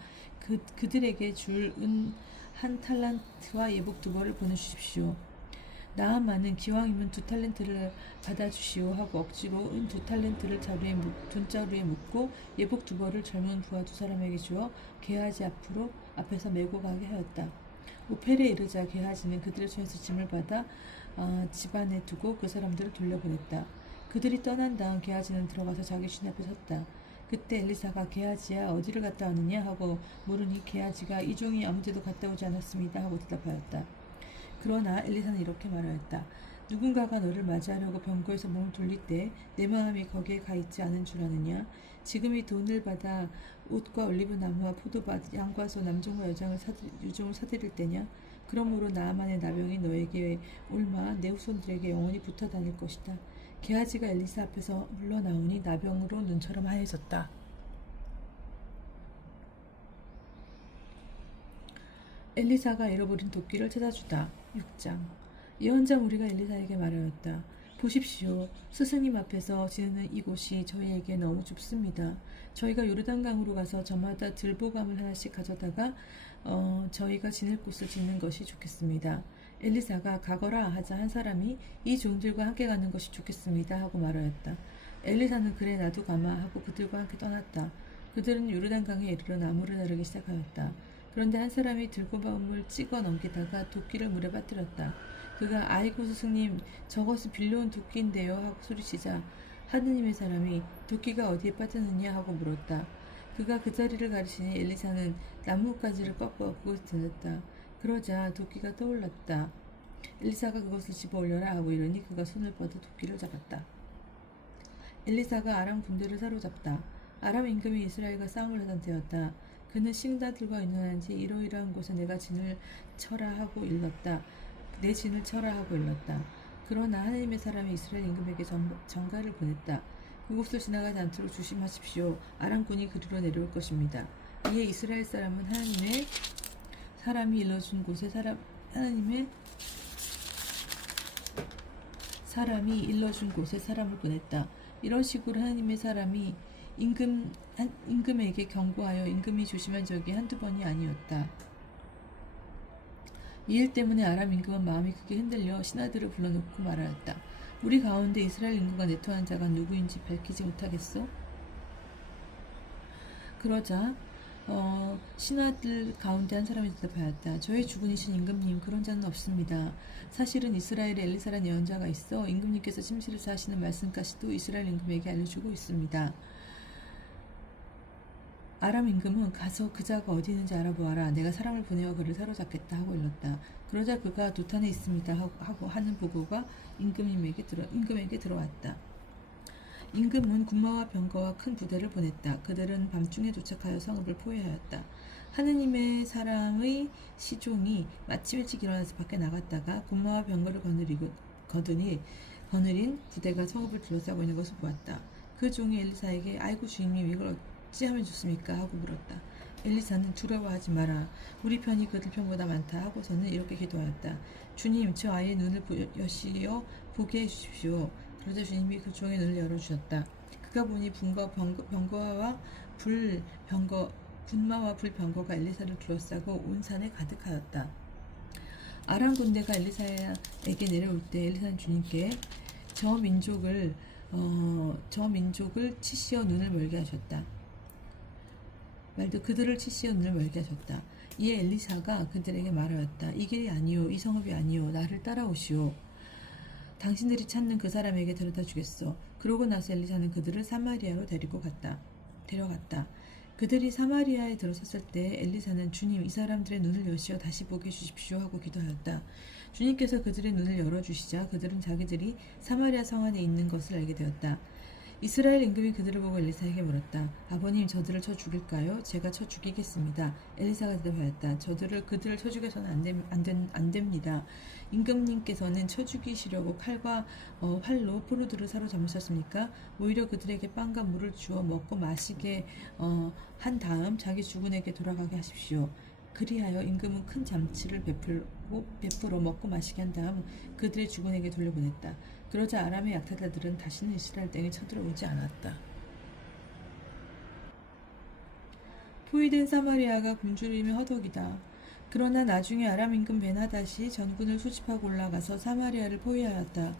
그들에게 줄 은 1달란트와 예복 2벌을 보내주십시오. 나아만은 기왕이면 2달란트를 받아주시오 하고 억지로 은 2달란트를 돈자루에 묶고 예복 2벌을 젊은 부하 2사람에게 주어 게하지 앞에서 메고 가게 하였다. 오펠에 이르자 게하지는 그들의 손에서 짐을 받아 집안에 두고 그 사람들을 돌려보냈다. 그들이 떠난 다음 게하지는 들어가서 자기 주인 앞에 섰다. 그때 엘리사가 게하지야 어디를 갔다 왔느냐 하고 물으니 게하지가 이 종이 아무데도 갔다 오지 않았습니다 하고 대답하였다. 그러나 엘리사는 이렇게 말하였다. 누군가가 너를 맞이하려고 병거에서 몸을 돌릴 때 내 마음이 거기에 가 있지 않은 줄 아느냐? 지금이 돈을 받아 옷과 올리브나무와 포도밭, 양과소, 남종과 유종을 사드릴 때냐? 그러므로 나아만의 나병이 너에게 올마 내 후손들에게 영원히 붙어 다닐 것이다. 게하지가 엘리사 앞에서 물러나오니 나병으로 눈처럼 하얘졌다. 엘리사가 잃어버린 도끼를 찾아주다. 6장. 예언자 무리가 엘리사에게 말하였다. 보십시오. 스승님 앞에서 지내는 이곳이 저희에게 너무 좁습니다. 저희가 요르단강으로 가서 저마다 들보감을 하나씩 가져다가 저희가 지낼 곳을 짓는 것이 좋겠습니다. 엘리사가 가거라 하자 한 사람이 이 종들과 함께 가는 것이 좋겠습니다 하고 말하였다. 엘리사는 그래 나도 가마 하고 그들과 함께 떠났다. 그들은 요르단강에 이르러 나무를 나르기 시작하였다. 그런데 한 사람이 들고밤을 찍어 넘기다가 도끼를 물에 빠뜨렸다. 그가 아이고 스승님 저것은 빌려온 도끼인데요 하고 소리치자 하느님의 사람이 도끼가 어디에 빠졌느냐 하고 물었다. 그가 그 자리를 가리시니 엘리사는 나뭇가지를 꺾어 그것을 드렸다. 그러자 도끼가 떠올랐다. 엘리사가 그것을 집어 올려라 하고 이르니 그가 손을 뻗어 도끼를 잡았다. 엘리사가 아람 군대를 사로잡다. 아람 임금이 이스라엘과 싸움을 하던 때였다. 그는 신하들과 의논한지 이러이러한 곳에 내가 진을 쳐라 하고 일렀다. 내 진을 쳐라 하고 일렀다. 그러나 하나님의 사람이 이스라엘 임금에게 전가를 보냈다. 그곳을 지나가지 않도록 조심하십시오. 아람군이 그리로 내려올 것입니다. 이에 이스라엘 사람은 하나님의 사람이 일러준 곳에 사람을 보냈다. 이런 식으로 하나님의 사람이 임금에게 경고하여 임금이 조심한 적이 한두 번이 아니었다. 이 일 때문에 아람 임금은 마음이 크게 흔들려 신하들을 불러놓고 말하였다. 우리 가운데 이스라엘 임금과 내통한 자가 누구인지 밝히지 못하겠소? 그러자 신하들 가운데 한 사람이 대답하였다. 저의 주군이신 임금님, 그런 자는 없습니다. 사실은 이스라엘에 엘리사라는 예언자가 있어 임금님께서 침실에서 하시는 말씀까지도 이스라엘 임금에게 알려주고 있습니다. 아람 임금은 가서 그 자가 어디 있는지 알아보아라. 내가 사람을 보내어 그를 사로잡겠다 하고 일렀다. 그러자 그가 도탄에 있습니다 하고 하는 보고가 임금에게 들어왔다. 임금은 군마와 병거와 큰 부대를 보냈다. 그들은 밤중에 도착하여 성읍을 포위하였다. 하느님의 사랑의 시종이 마침 일찍 일어나서 밖에 나갔다가 군마와 병거를 거느린 부대가 성읍을 둘러싸고 있는 것을 보았다. 그 종이 엘리사에게 아이고 주인님, 이걸 어찌하면 좋습니까? 하고 물었다. 엘리사는 두려워하지 마라. 우리 편이 그들 편보다 많다 하고서는 이렇게 기도하였다. 주님, 저 아이의 눈을 여시어 보게 해주십시오. 그러자 주님이 그 종의 눈을 열어주셨다. 그가 보니 군마와 불병거가 엘리사를 둘러싸고 온 산에 가득하였다. 아람 군대가 엘리사에게 내려올 때 엘리사는 주님께 저 민족을 치시어 눈을 멀게 하셨다. 그들을 치시어 눈을 멀게 하셨다. 이에 엘리사가 그들에게 말하였다. 이 길이 아니요, 이 성읍이 아니요, 나를 따라오시오. 당신들이 찾는 그 사람에게 데려다 주겠어. 그러고 나서 엘리사는 그들을 사마리아로 데려갔다. 그들이 사마리아에 들어섰을 때 엘리사는 주님, 이 사람들의 눈을 여시어 다시 보게 해주십시오 하고 기도하였다. 주님께서 그들의 눈을 열어주시자 그들은 자기들이 사마리아 성 안에 있는 것을 알게 되었다. 이스라엘 임금이 그들을 보고 엘리사에게 물었다. 아버님, 저들을 쳐 죽일까요? 제가 쳐 죽이겠습니다. 엘리사가 대답하였다. 그들을 쳐 죽여서는 안 됩니다. 임금님께서는 쳐 죽이시려고 칼과 활로 포로들을 사로잡으셨습니까? 오히려 그들에게 빵과 물을 주어 먹고 마시게 한 다음 자기 주군에게 돌아가게 하십시오. 그리하여 임금은 큰 잔치를 베풀어 먹고 마시게 한 다음 그들의 주군에게 돌려보냈다. 그러자 아람의 약탈자들은 다시는 이스라엘 땅에 쳐들어오지 않았다. 포위된 사마리아가 굶주림의 허덕이다. 그러나 나중에 아람 임금 벤하닷이 전군을 수집하고 올라가서 사마리아를 포위하였다.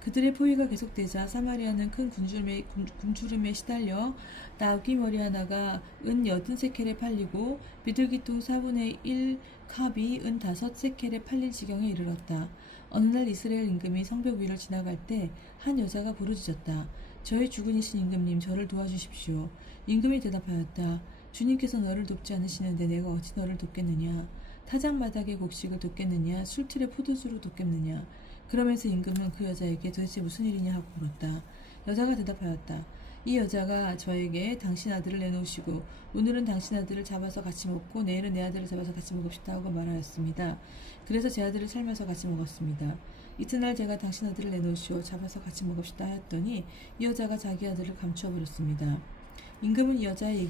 그들의 포위가 계속되자 사마리아는 큰 굶주림에 시달려 나귀 머리 하나가 은 80세켈에 팔리고 비둘기통 4분의 1 캅이 은 5세켈에 팔릴 지경에 이르렀다. 어느 날 이스라엘 임금이 성벽 위를 지나갈 때 한 여자가 부르짖었다. 저의 주군이신 임금님, 저를 도와주십시오. 임금이 대답하였다. 주님께서 너를 돕지 않으시는데 내가 어찌 너를 돕겠느냐. 타작마당의 곡식을 돕겠느냐. 술틀의 포도주로 돕겠느냐. 그러면서 임금은 그 여자에게 도대체 무슨 일이냐 하고 물었다. 여자가 대답하였다. 이 여자가 저에게 당신 아들을 내놓으시고 오늘은 당신 아들을 잡아서 같이 먹고 내일은 내 아들을 잡아서 같이 먹읍시다 하고 말하였습니다. 그래서 제 아들을 삶아서 같이 먹었습니다. 이튿날 제가 당신 아들을 내놓으시오 잡아서 같이 먹읍시다 하였더니 이 여자가 자기 아들을 감추어 버렸습니다. 임금은 이 여자의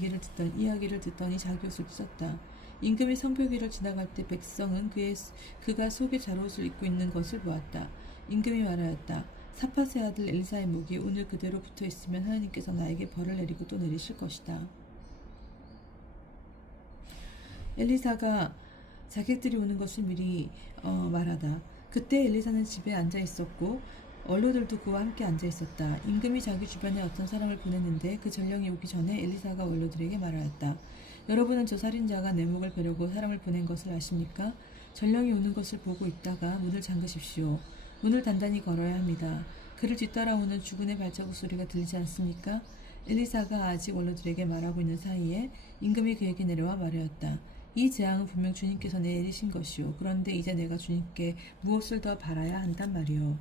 이야기를 듣더니 자기 옷을 찢었다. 임금이 성벽 위를 지나갈 때 백성은 그가 속에 잘옷을 입고 있는 것을 보았다. 임금이 말하였다. 사파스의 아들 엘리사의 목이 오늘 그대로 붙어 있으면 하나님께서 나에게 벌을 내리고 또 내리실 것이다. 엘리사가 자객들이 오는 것을 미리 말하다. 그때 엘리사는 집에 앉아 있었고 원로들도 그와 함께 앉아 있었다. 임금이 자기 주변에 어떤 사람을 보냈는데 그 전령이 오기 전에 엘리사가 원로들에게 말하였다. 여러분은 저 살인자가 내 목을 베려고 사람을 보낸 것을 아십니까? 전령이 오는 것을 보고 있다가 문을 잠그십시오. 문을 단단히 걸어야 합니다. 그를 뒤따라오는 주군의 발자국 소리가 들리지 않습니까? 엘리사가 아직 원로들에게 말하고 있는 사이에 임금이 그에게 내려와 말하였다. 이 재앙은 분명 주님께서 내리신 것이오. 그런데 이제 내가 주님께 무엇을 더 바라야 한단 말이오.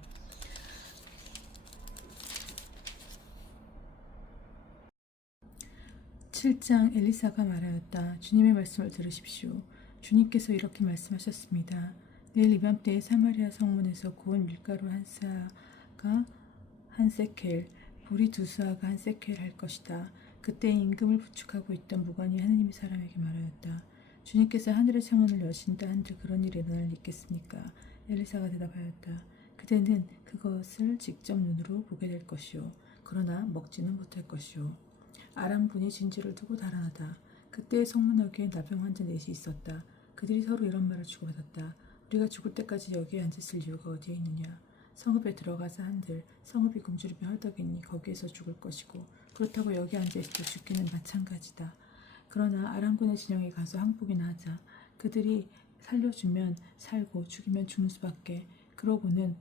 (7장) 엘리사가 말하였다. 주님의 말씀을 들으십시오. 주님께서 이렇게 말씀하셨습니다. 내일 이맘때에 사마리아 성문에서 고운 밀가루 한 사가 한 세켈, 보리 2수아가 한 세켈 할 것이다. 그때 임금을 부축하고 있던 무관이 하느님의 사람에게 말하였다. 주님께서 하늘의 창문을 여신다 한들 그런 일이 일어날 있겠습니까? 엘리사가 대답하였다. 그대는 그것을 직접 눈으로 보게 될 것이요. 그러나 먹지는 못할 것이요. 아람 군이 진지를 두고 달아나다. 그때 성문 어귀에 나병 환자 넷이 있었다. 그들이 서로 이런 말을 주고받았다. 우리가 죽을 때까지 여기에 앉았을 이유가 어디에 있느냐. 성읍에 들어가서 한들 성읍이 굶주리며 헐떡이니 거기에서 죽을 것이고 그렇다고 여기 앉아있어도 죽기는 마찬가지다. 그러나 아람군의 진영에 가서 항복이나 하자. 그들이 살려주면 살고 죽이면 죽는 수밖에. 그러고는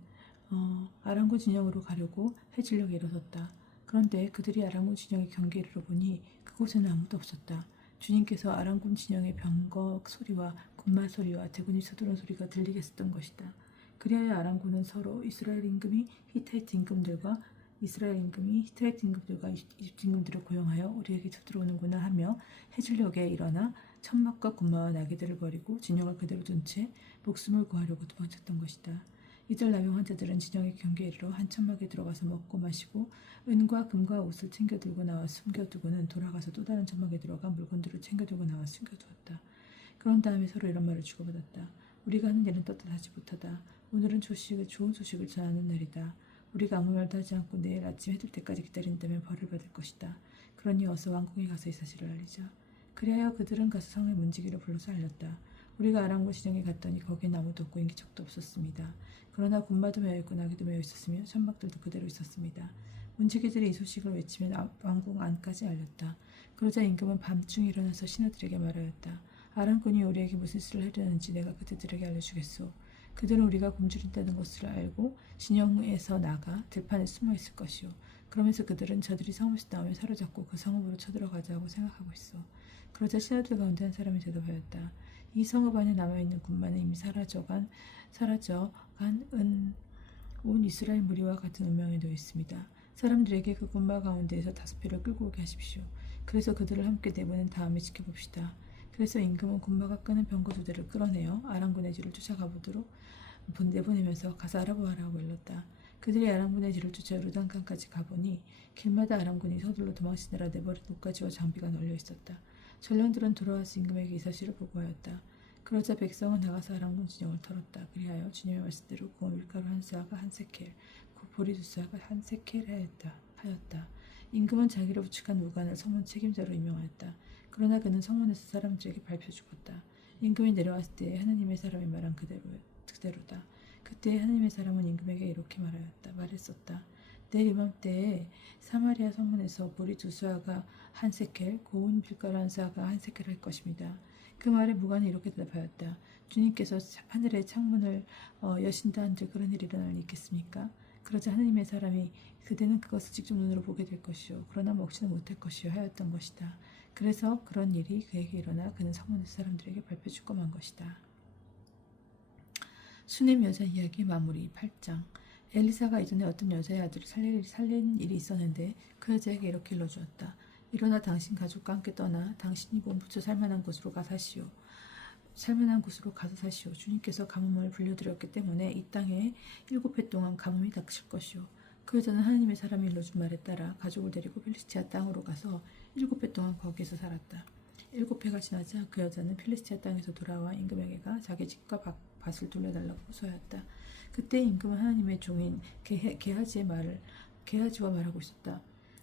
아람군 진영으로 가려고 해질녘에 일어섰다. 그런데 그들이 아람군 진영의 경계에 이르러보니 그곳에는 아무도 없었다. 주님께서 아람군 진영의 병거 소리와 군말 소리와 대군이 서두른 소리가 들리게 했었던 것이다. 그리하여 아람군은 서로 이스라엘 임금이 히타이트 임금들과 이집트 임금들을 고용하여 우리에게 쳐들어오는구나 하며 해질녘에 일어나 천막과 군마와 나귀들을 버리고 진영을 그대로 둔 채 목숨을 구하려고 도망쳤던 것이다. 이들 나병 환자들은 진영의 경계에 이르러 한 천막에 들어가서 먹고 마시고 은과 금과 옷을 챙겨 들고 나와 숨겨두고는 돌아가서 또 다른 천막에 들어가 물건들을 챙겨 들고 나와 숨겨두었다. 그런 다음에 서로 이런 말을 주고받았다. 우리가 하는 일은 떳떳하지 못하다. 오늘은 좋은 소식을 전하는 날이다. 우리가 아무 말도 하지 않고 내일 아침 해질 때까지 기다린다면 벌을 받을 것이다. 그러니 어서 왕궁에 가서 이 사실을 알리자. 그리하여 그들은 가서 성의 문지기를 불러서 알렸다. 우리가 아람군 진영에 갔더니 거기엔 아무도 없고 인기척도 없었습니다. 그러나 군마도 메어 있고 나귀도 메어 있었으며 천막들도 그대로 있었습니다. 문지기들이 이 소식을 외치면 왕궁 안까지 알렸다. 그러자 임금은 밤중에 일어나서 신하들에게 말하였다. 아람군이 우리에게 무슨 수를 하려는지 내가 그들에게 알려주겠소. 그들은 우리가 굶주린다는 것을 알고 진영에서 나가 들판에 숨어 있을 것이오. 그러면서 그들은 저들이 성읍에서 나오면 사로잡고 그 성읍으로 쳐들어가자고 생각하고 있어. 그러자 신하들 가운데 한 사람이 대답하였다. 이 성읍 안에 남아있는 군마는 이미 사라져간 온 이스라엘 무리와 같은 운명에 놓여 있습니다. 사람들에게 그 군마 가운데에서 5표를 끌고 오게 하십시오. 그래서 그들을 함께 내보낸 다음에 지켜봅시다. 그래서 임금은 군마가 끄는 병거 2대를 끌어내어 아람군의 뒤를 쫓아가보도록 내보내면서 가서 알아보아라고 일렀다. 그들이 아람군의 뒤를 쫓아 요르단강까지 가보니 길마다 아람군이 서둘러 도망치느라 내버린 옷가지와 장비가 널려 있었다. 전령들은 돌아와서 임금에게 이 사실을 보고하였다. 그러자 백성은 나가서 아람군 진영을 털었다. 그리하여 주님의 말씀대로 고운 밀가루 한 수아가 한 세켈, 보리 2수아가 한 세켈 하였다. 임금은 자기를 부축한 우간을 성문 책임자로 임명하였다. 그러나 그는 성문에서 사람들에게 발표 죽었다. 임금이 내려왔을 때 하느님의 사람이 말한 그대로다. 그때 하느님의 사람은 임금에게 이렇게 말했었다. 내일 이맘때에 사마리아 성문에서 보리 2수아가 한 세켈, 고운 밀가루 한 수아가 한 세켈 할 것입니다. 그 말에 무관이 이렇게 대답하였다. 주님께서 하늘의 창문을 여신다 한들 그런 일이 일어날 리 있겠습니까? 그러자 하느님의 사람이 그대는 그것을 직접 눈으로 보게 될 것이요 그러나 먹지는 못할 것이요 하였던 것이다. 그래서 그런 일이 그에게 일어나 그는 성문에서 사람들에게 발표 주고만 것이다. 수넴 여자 이야기 마무리 8장. 엘리사가 이전에 어떤 여자의 아들을 살린 일이 있었는데 그 여자에게 이렇게 일러주었다. 일어나 당신 가족과 함께 떠나 당신이 몸부쳐 살만한 곳으로 가서 사시오. 주님께서 가뭄을 불려드렸기 때문에 이 땅에 7해 동안 가뭄이 닥칠 것이오. 그 여자는 하나님의 사람이 일러준 말에 따라 가족을 데리고 필리스티아 땅으로 가서 7해 동안 거기에서 살았다. 7해가 지나자 그 여자는 필리스티아 땅에서 돌아와 임금에게 가 자기 집과 밭을 돌려달라고 호소하였다. 그때 임금은 하나님의 종인 게하지와 말하고 있었다.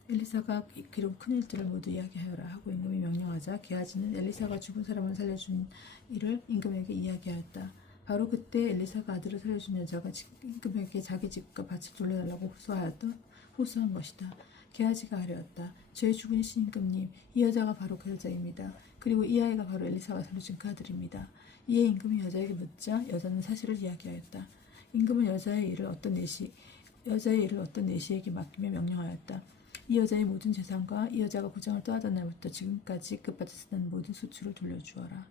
엘리사가 기록 큰 일들을 모두 이야기하여라 하고 임금이 명령하자 게하지는 엘리사가 죽은 사람을 살려준 일을 임금에게 이야기하였다. 바로 그때 엘리사가 아들을 살려준 여자가 임금에게 자기 집과 밭을 돌려달라고 호소한 것이다. 게하지가 아뢰었다. 저의 죽으신 임금님, 이 여자가 바로 그 여자입니다. 그리고 이 아이가 바로 엘리사가 살려준 그 아들입니다. 이에 임금이 여자에게 묻자 여자는 사실을 이야기하였다. 임금은 여자의 일을 어떤 내시에게 맡기며 명령하였다. 이 여자의 모든 재산과 이 여자가 고장을 떠나던 날부터 지금까지 그 밭에서 난 모든 수출을 돌려주어라.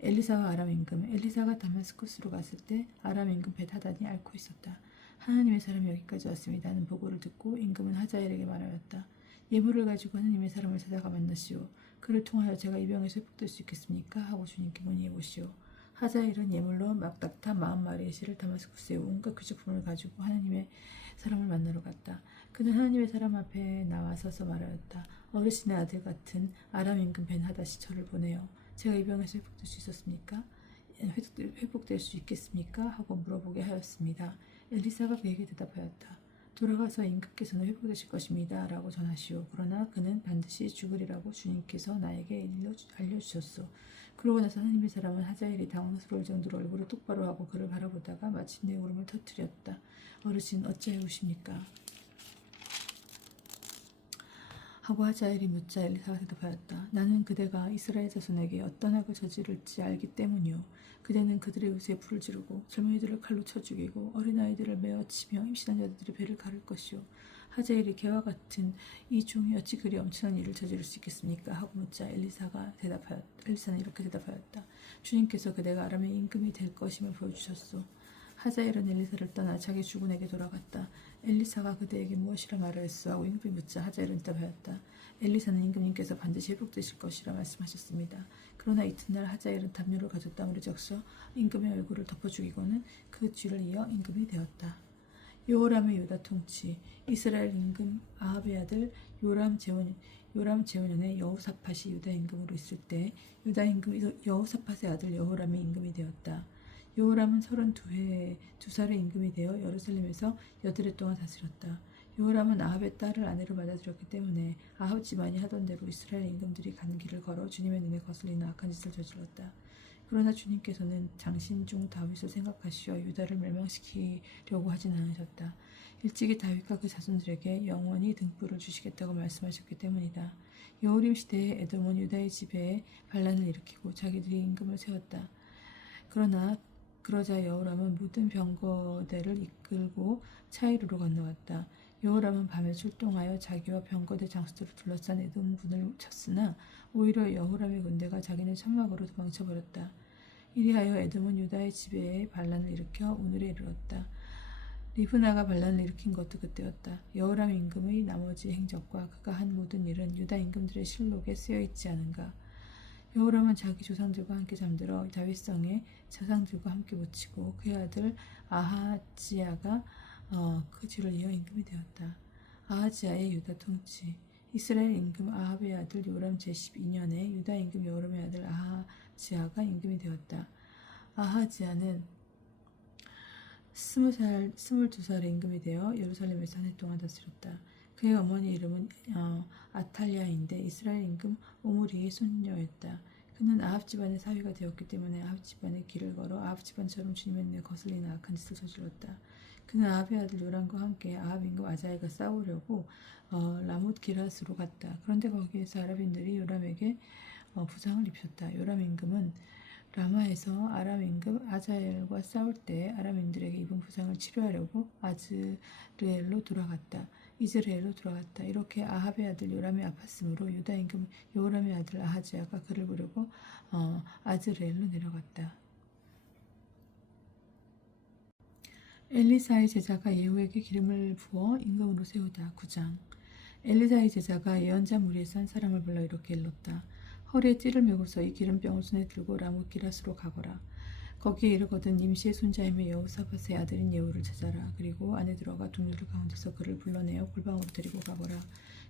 엘리사와 아람 임금. 엘리사가 다마스쿠스로 갔을 때 아람 임금 벳하단이 앓고 있었다. 하나님의 사람이 여기까지 왔습니다 하는 보고를 듣고 임금은 하자엘에게 말하였다. 예물을 가지고 하나님의 사람을 찾아가 만나시오. 그를 통하여 제가 이 병에서 회복될 수 있겠습니까? 하고 주님께 문의해 보시오. 하자엘은 예물로 낙타 40마리의 실을 다마스쿠스에 온갖 귀족품을 가지고 하나님의 사람을 만나러 갔다. 그는 하나님의 사람 앞에 나와서서 말하였다. 어르신의 아들 같은 아람 임금 벤하닷이 저를 보내요. 제가 이 병에서 회복될 수 있었습니까? 회복될 수 있겠습니까? 하고 물어보게 하였습니다. 엘리사가 그에게 대답하였다. 돌아가서 임금께서는 회복되실 것입니다. 라고 전하시오. 그러나 그는 반드시 죽으리라고 주님께서 나에게 알려주셨소. 그러고 나서 하나님의 사람은 하자엘이 당황스러울 정도로 얼굴을 똑바로 하고 그를 바라보다가 마침내 울음을 터뜨렸다. 어르신 어찌하여 우십니까? 하고 하자엘이 묻자 엘리사가 대답하였다. 나는 그대가 이스라엘 자손에게 어떤 악을 저지를지 알기 때문이요. 그대는 그들의 요새에 불을 지르고 젊은이들을 칼로 쳐 죽이고 어린아이들을 메어 치며 임신한 여자들의 배를 가를 것이요. 하자엘이 개와 같은 이 종이 어찌 그리 엄청난 일을 저지를 수 있겠습니까? 하고 묻자 엘리사는 이렇게 대답하였다. 주님께서 그대가 아람의 임금이 될 것임을 보여주셨소. 하자엘은 엘리사를 떠나 자기 주군에게 돌아갔다. 엘리사가 그대에게 무엇이라 말하였소? 하고 임금이 묻자 하자엘은 대답하였다. 엘리사는 임금님께서 반드시 회복되실 것이라 말씀하셨습니다. 그러나 이튿날 하자엘은 담요를 가졌다 무리적서 임금의 얼굴을 덮어 죽이고는 그 뒤를 이어 임금이 되었다. 요호람의 유다 통치. 이스라엘 임금 아합의 아들 요람 재원년에 여호사팟이 유다 임금으로 있을 때 유다 임금 여호사팟의 아들 여호람이 임금이 되었다. 요호람은 32살의 임금이 되어 예루살렘에서 8해 동안 다스렸다. 요호람은 아합의 딸을 아내로 맞아들였기 때문에 아합 집안이 하던 대로 이스라엘 임금들이 가는 길을 걸어 주님의 눈에 거슬리는 악한 짓을 저질렀다. 그러나 주님께서는 장신 중 다윗을 생각하시어 유다를 멸망시키려고 하진 않으셨다. 일찍이 다윗과 그 자손들에게 영원히 등불을 주시겠다고 말씀하셨기 때문이다. 여호림 시대에 에돔은 유다의 지배에 반란을 일으키고 자기들이 임금을 세웠다. 그러자 여호람은 모든 병거대를 이끌고 차이루로 건너갔다. 여호람은 밤에 출동하여 자기와 병거대 장수들을 둘러싼 에돔군을 쳤으나 오히려 여호람의 군대가 자기네 천막으로 도망쳐버렸다. 이리하여 에돔은 유다의 지배에 반란을 일으켜 오늘에 이르렀다. 리브나가 반란을 일으킨 것도 그때였다. 여호람 임금의 나머지 행적과 그가 한 모든 일은 유다 임금들의 실록에 쓰여있지 않은가. 여호람은 자기 조상들과 함께 잠들어 다윗성에 조상들과 함께 묻히고 그의 아들 아하지야가 그 뒤를 이어 임금이 되었다. 아하지야의 유다 통치. 이스라엘 임금 아합의 아들 요람 제12년에 유다 임금 여호람의 아들 아하지야가 임금이 되었다. 아하지야는 22살의 임금이 되어 예루살렘에서 한 해 동안 다스렸다. 그의 어머니 이름은 아탈리아인데 이스라엘 임금 오므리의 손녀였다. 그는 아합 집안의 사위가 되었기 때문에 아합 집안의 길을 걸어 아합 집안처럼 주님의 눈에 거슬리는 악한 짓을 저질렀다. 그는 아합의 아들 요람과 함께 아합 임금 아자엘과 싸우려고 라못 기라스로 갔다. 그런데 거기에서 아랍인들이 요람에게 부상을 입혔다. 요람 임금은 라마에서 아람 임금 아자엘과 싸울 때 아람인들에게 입은 부상을 치료하려고 이즈레엘로 돌아갔다. 이렇게 아합의 아들 요람이 아팠으므로 유다 임금 요람의 아들 아하지야가 그를 부르고 아즈레엘로 내려갔다. 엘리사의 제자가 예후에게 기름을 부어 임금으로 세우다. 9장. 엘리사의 제자가 예언자 무리에서 한 사람을 불러 이렇게 일렀다. 허리에 띠를 메고서 이 기름병을 손에 들고 라못 기라스로 가거라. 거기에 이르거든 임시의 손자임의 여호사밧의 아들인 예후를 찾아라. 그리고 안에 들어가 동료들 가운데서 그를 불러내어 골방으로 데리고 가거라.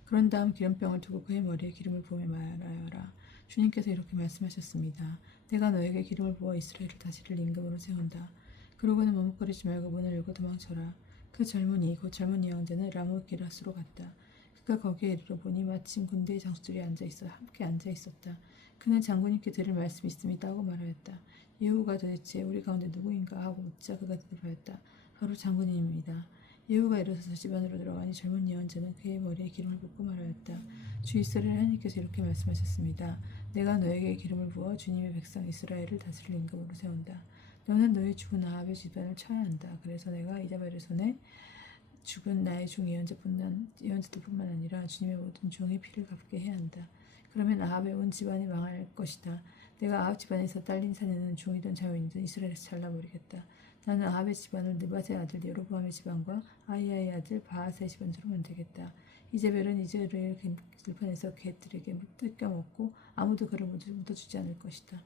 그런 다음 기름병을 두고 그의 머리에 기름을 부으며 말하여라. 주님께서 이렇게 말씀하셨습니다. 내가 너에게 기름을 부어 이스라엘을 다스릴 임금으로 세운다. 그러고는 머뭇거리지 말고 문을 열고 도망쳐라. 그 젊은이 곧 젊은 예언자는 라못 기라스로 갔다. 그가 거기에 이르러 보니 마침 군대의 장수들이 함께 앉아 있었다. 그는 장군님께 드릴 말씀이 있습니다 하고 말하였다. 예후가 도대체 우리 가운데 누구인가 하고 묻자 그가 대답하였다. 바로 장군님입니다. 예후가 일어서서 집 안으로 들어가니 젊은 예언자는 그의 머리에 기름을 붓고 말하였다. 주 이스라엘 하나님께서 이렇게 말씀하셨습니다. 내가 너에게 기름을 부어 주님의 백성 이스라엘을 다스릴 임금으로 세운다. 너는 너의 죽은 아합의 집안을 쳐야 한다. 그래서 내가 이자벨의 손에 죽은 나의 종 예언자들뿐만 아니라 주님의 모든 종의 피를 갚게 해야 한다. 그러면 아합의 온 집안이 망할 것이다. 내가 아합 집안에서 딸린 사내는 종이든 자유인이든 이스라엘에서 잘라버리겠다. 나는 아합의 집안을 느밧의 아들 예로보암의 집안과 아히야의 아들 바하스의 집안처럼 만들겠다. 이제벨은 이스라엘 들판에서 개들에게 뜯겨먹고 아무도 그를 묻어주지 않을 것이다.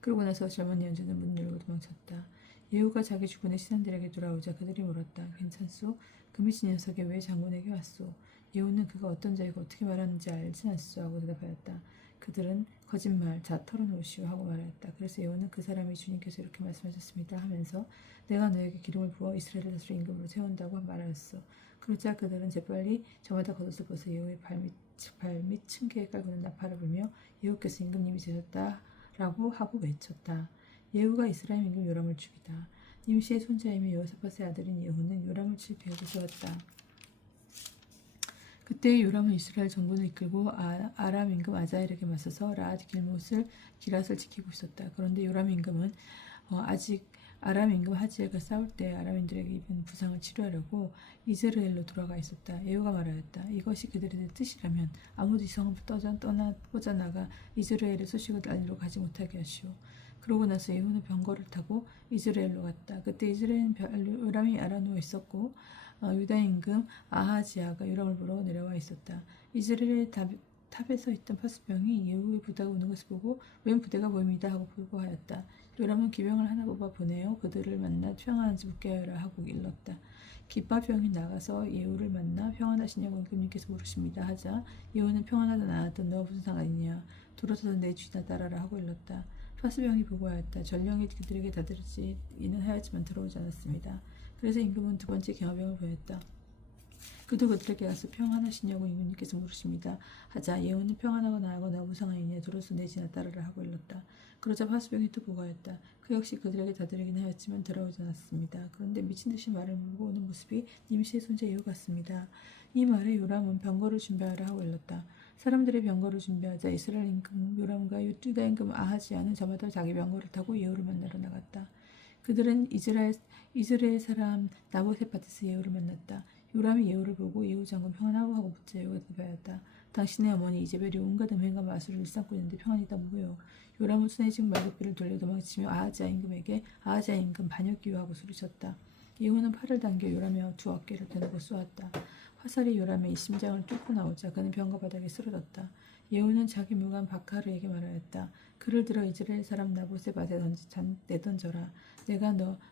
그러고 나서 젊은 예언자는 문을 열고 도망쳤다. 예후가 자기 주군의 신하들에게 돌아오자 그들이 물었다. 괜찮소? 그 미친 녀석이 왜 장군에게 왔소? 예후는 그가 어떤 자이고 어떻게 말하는지 알지 않소? 하고 대답하였다. 그들은 거짓말, 자 털어놓으시오 하고 말하였다. 그래서 예후는 그 사람이 주님께서 이렇게 말씀하셨습니다 하면서 내가 너에게 기름을 부어 이스라엘을 다스릴 임금으로 세운다고 말하였어. 그러자 그들은 재빨리 저마다 겉옷을 벗어 예후의 발밑 층계에 깔고는 나팔을 불며 예후께서 임금님이 되셨다 라고 하고 외쳤다. 예후가 이스라엘 임금 요람을 죽이다. 임시의 손자이며 여호사밧의 아들인 예후는 요람을 칠 계획을 세웠다. 그때 요람은 이스라엘 정군을 이끌고 아람 임금 아자엘에게 맞서서 라앗 기랏을 지키고 있었다. 그런데 요람 임금은 아직 아람 임금 하지엘과 싸울 때 아람인들에게 입은 부상을 치료하려고 이스라엘로 돌아가 있었다. 예후가 말하였다. 이것이 그들의 뜻이라면 아무도 이 성을 뻗어나가 이스라엘의 소식을 알리러 가지 못하게 하시오. 그러고 나서 예후는 병거를 타고 이스라엘로 갔다. 그때 이스라엘은 요람이 알아누워 있었고 유다 임금 아하지야가 요람을 보러 내려와 있었다. 이스라엘의 탑에서 있던 파수병이 예후의 부대가 오는 것을 보고 웬 부대가 보입니다 하고 보고하였다. 요람은 기병을 하나 뽑아 보내어 그들을 만나 평안한지 묻게 하여라 하고 일렀다. 기빠병이 나가서 예후를 만나 평안하시냐고 임금님께서 물으십니다 하자 예후는 평안하든 안 하든 너와 무슨 상관이냐 돌아서서 내 뒤나 따라라 하고 일렀다. 파수병이 보고하였다. 전령이 그들에게 다들지는 하였지만 들어오지 않았습니다. 그래서 임금은 두 번째 경화병을 보냈다. 그도 그들에게 가서 평안하시냐고 임금님께서 물으십니다 하자 예후는 평안하거나 하거나 무상하이냐 들어서 내 뒤나 따르라 하고 일렀다. 그러자 파수병이 또 보고하였다. 그 역시 그들에게 다들이긴 하였지만 돌아오지 않았습니다. 그런데 미친 듯이 말을 물고 오는 모습이 님시의 손자 예후 같습니다. 이 말에 요람은 병거를 준비하라 하고 일렀다. 사람들이 병거를 준비하자 이스라엘 임금 요람과 유다 임금 아하지야는 저마다 자기 병거를 타고 예후를 만나러 나갔다. 그들은 이스라엘 사람 나봇의 밭에서 예후를 만났다. 요람이 예후를 보고 예후 장군 평안하고 하고 묻자 예후가 대답하였다. 당신의 어머니 이제벨이 온갖 음행과 마술을 일삼고 있는데 평안이다 뭐요. 요람은 순해진 말굽이를 돌려 도망치며 아하지야 임금에게 아하지야 임금 반역기요 하고 소리쳤다. 예후는 팔을 당겨 요람의 두 어깨를 대놓고 쏘았다. 화살이 요람의 심장을 뚫고 나오자 그는 병거 바닥에 쓰러졌다. 예후는 자기 무관 바카르에게 말하였다. 그를 들어 이스라엘 사람 나봇의 밭에 내던져라.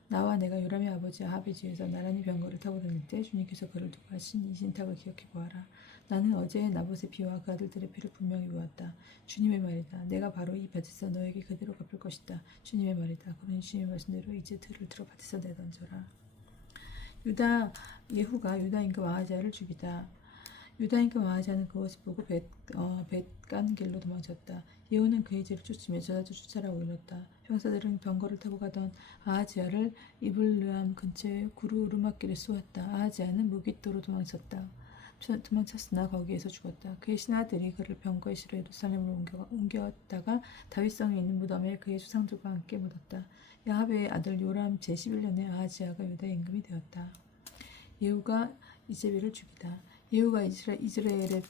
나와 내가 요람의 아버지 아합의 집에서 나란히 병거를 타고 다닐 때 주님께서 그를 두고 하신 이 신탁을 기억해 보아라. 나는 어제 나봇의 피와 그 아들들의 피를 분명히 보았다. 주님의 말이다. 내가 바로 이 밭에서 너에게 그대로 갚을 것이다. 주님의 말이다. 그러니 주님의 말씀대로 이제 들을 들어 밭에서 내던져라. 예후가 유다 임금 아하지야를 죽이다. 유다 임금 아하지야는 그것을 보고 벳간 길로 도망쳤다. 예후는 그의 뒤를 쫓으며 저자도 쫓아라고 일렀다. 병사들은 병거를 타고 가던 아하지야를 이블르암 근처의 구르르막길에 쏘았다. 아하지야는 무깃도로 도망쳤으나 거기에서 죽었다. 그의 신하들이 그를 병거에 실어 예루살렘으로 옮겼다가 다윗성에 있는 무덤에 그의 수상들과 함께 묻었다. 야합의 아들 요람 제11년에 아하지야가 유다의 임금이 되었다. 예후가 이제벨을 죽이다. 예후가 이스라엘에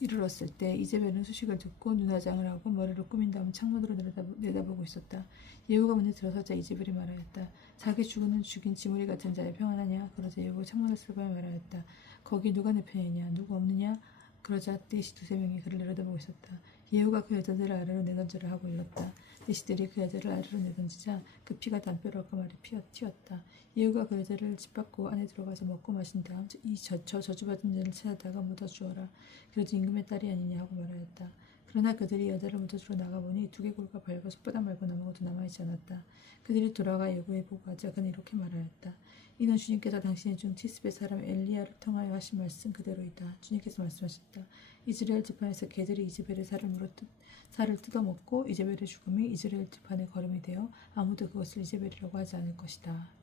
이르렀을 때 이제벨은 소식을 듣고 눈화장을 하고 머리를 꾸민 다음 창문으로 내다보고 있었다. 예후가 문에 들어서자 이제벨이 말하였다. 자기 죽인 지무리 같은 자여 평안하냐? 그러자 예후가 창문을 쓸고야 말하였다. 거기 누가 내 편이냐? 누구 없느냐? 그러자 넷이 두세 명이 그를 내려다보고 있었다. 예후가 그 여자들을 아래로 내던져라 하고 일렀다. 넷이들이 그 여자를 아래로 내던지자 그 피가 담벼락 말이 튀었다. 예후가 그 여자를 집받고 안에 들어가서 먹고 마신 다음 저주받은 자를 찾아다가 묻어주어라. 그래도 임금의 딸이 아니냐 하고 말하였다. 그러나 그들이 여자를 묻어주러 나가보니 두개골과 발과 손바닥 말고 아무것도 남아있지 않았다. 그들이 돌아가 예후에 보고하자 그는 이렇게 말하였다. 이는 주님께서 당신의 중 티스베 사람 엘리야를 통하여 하신 말씀 그대로이다. 주님께서 말씀하셨다. 이스라엘 지판에서 개들이 이제벨의 살을 뜯어먹고 이제벨의 죽음이 이스라엘 지판의 걸음이 되어 아무도 그것을 이제벨이라고 하지 않을 것이다.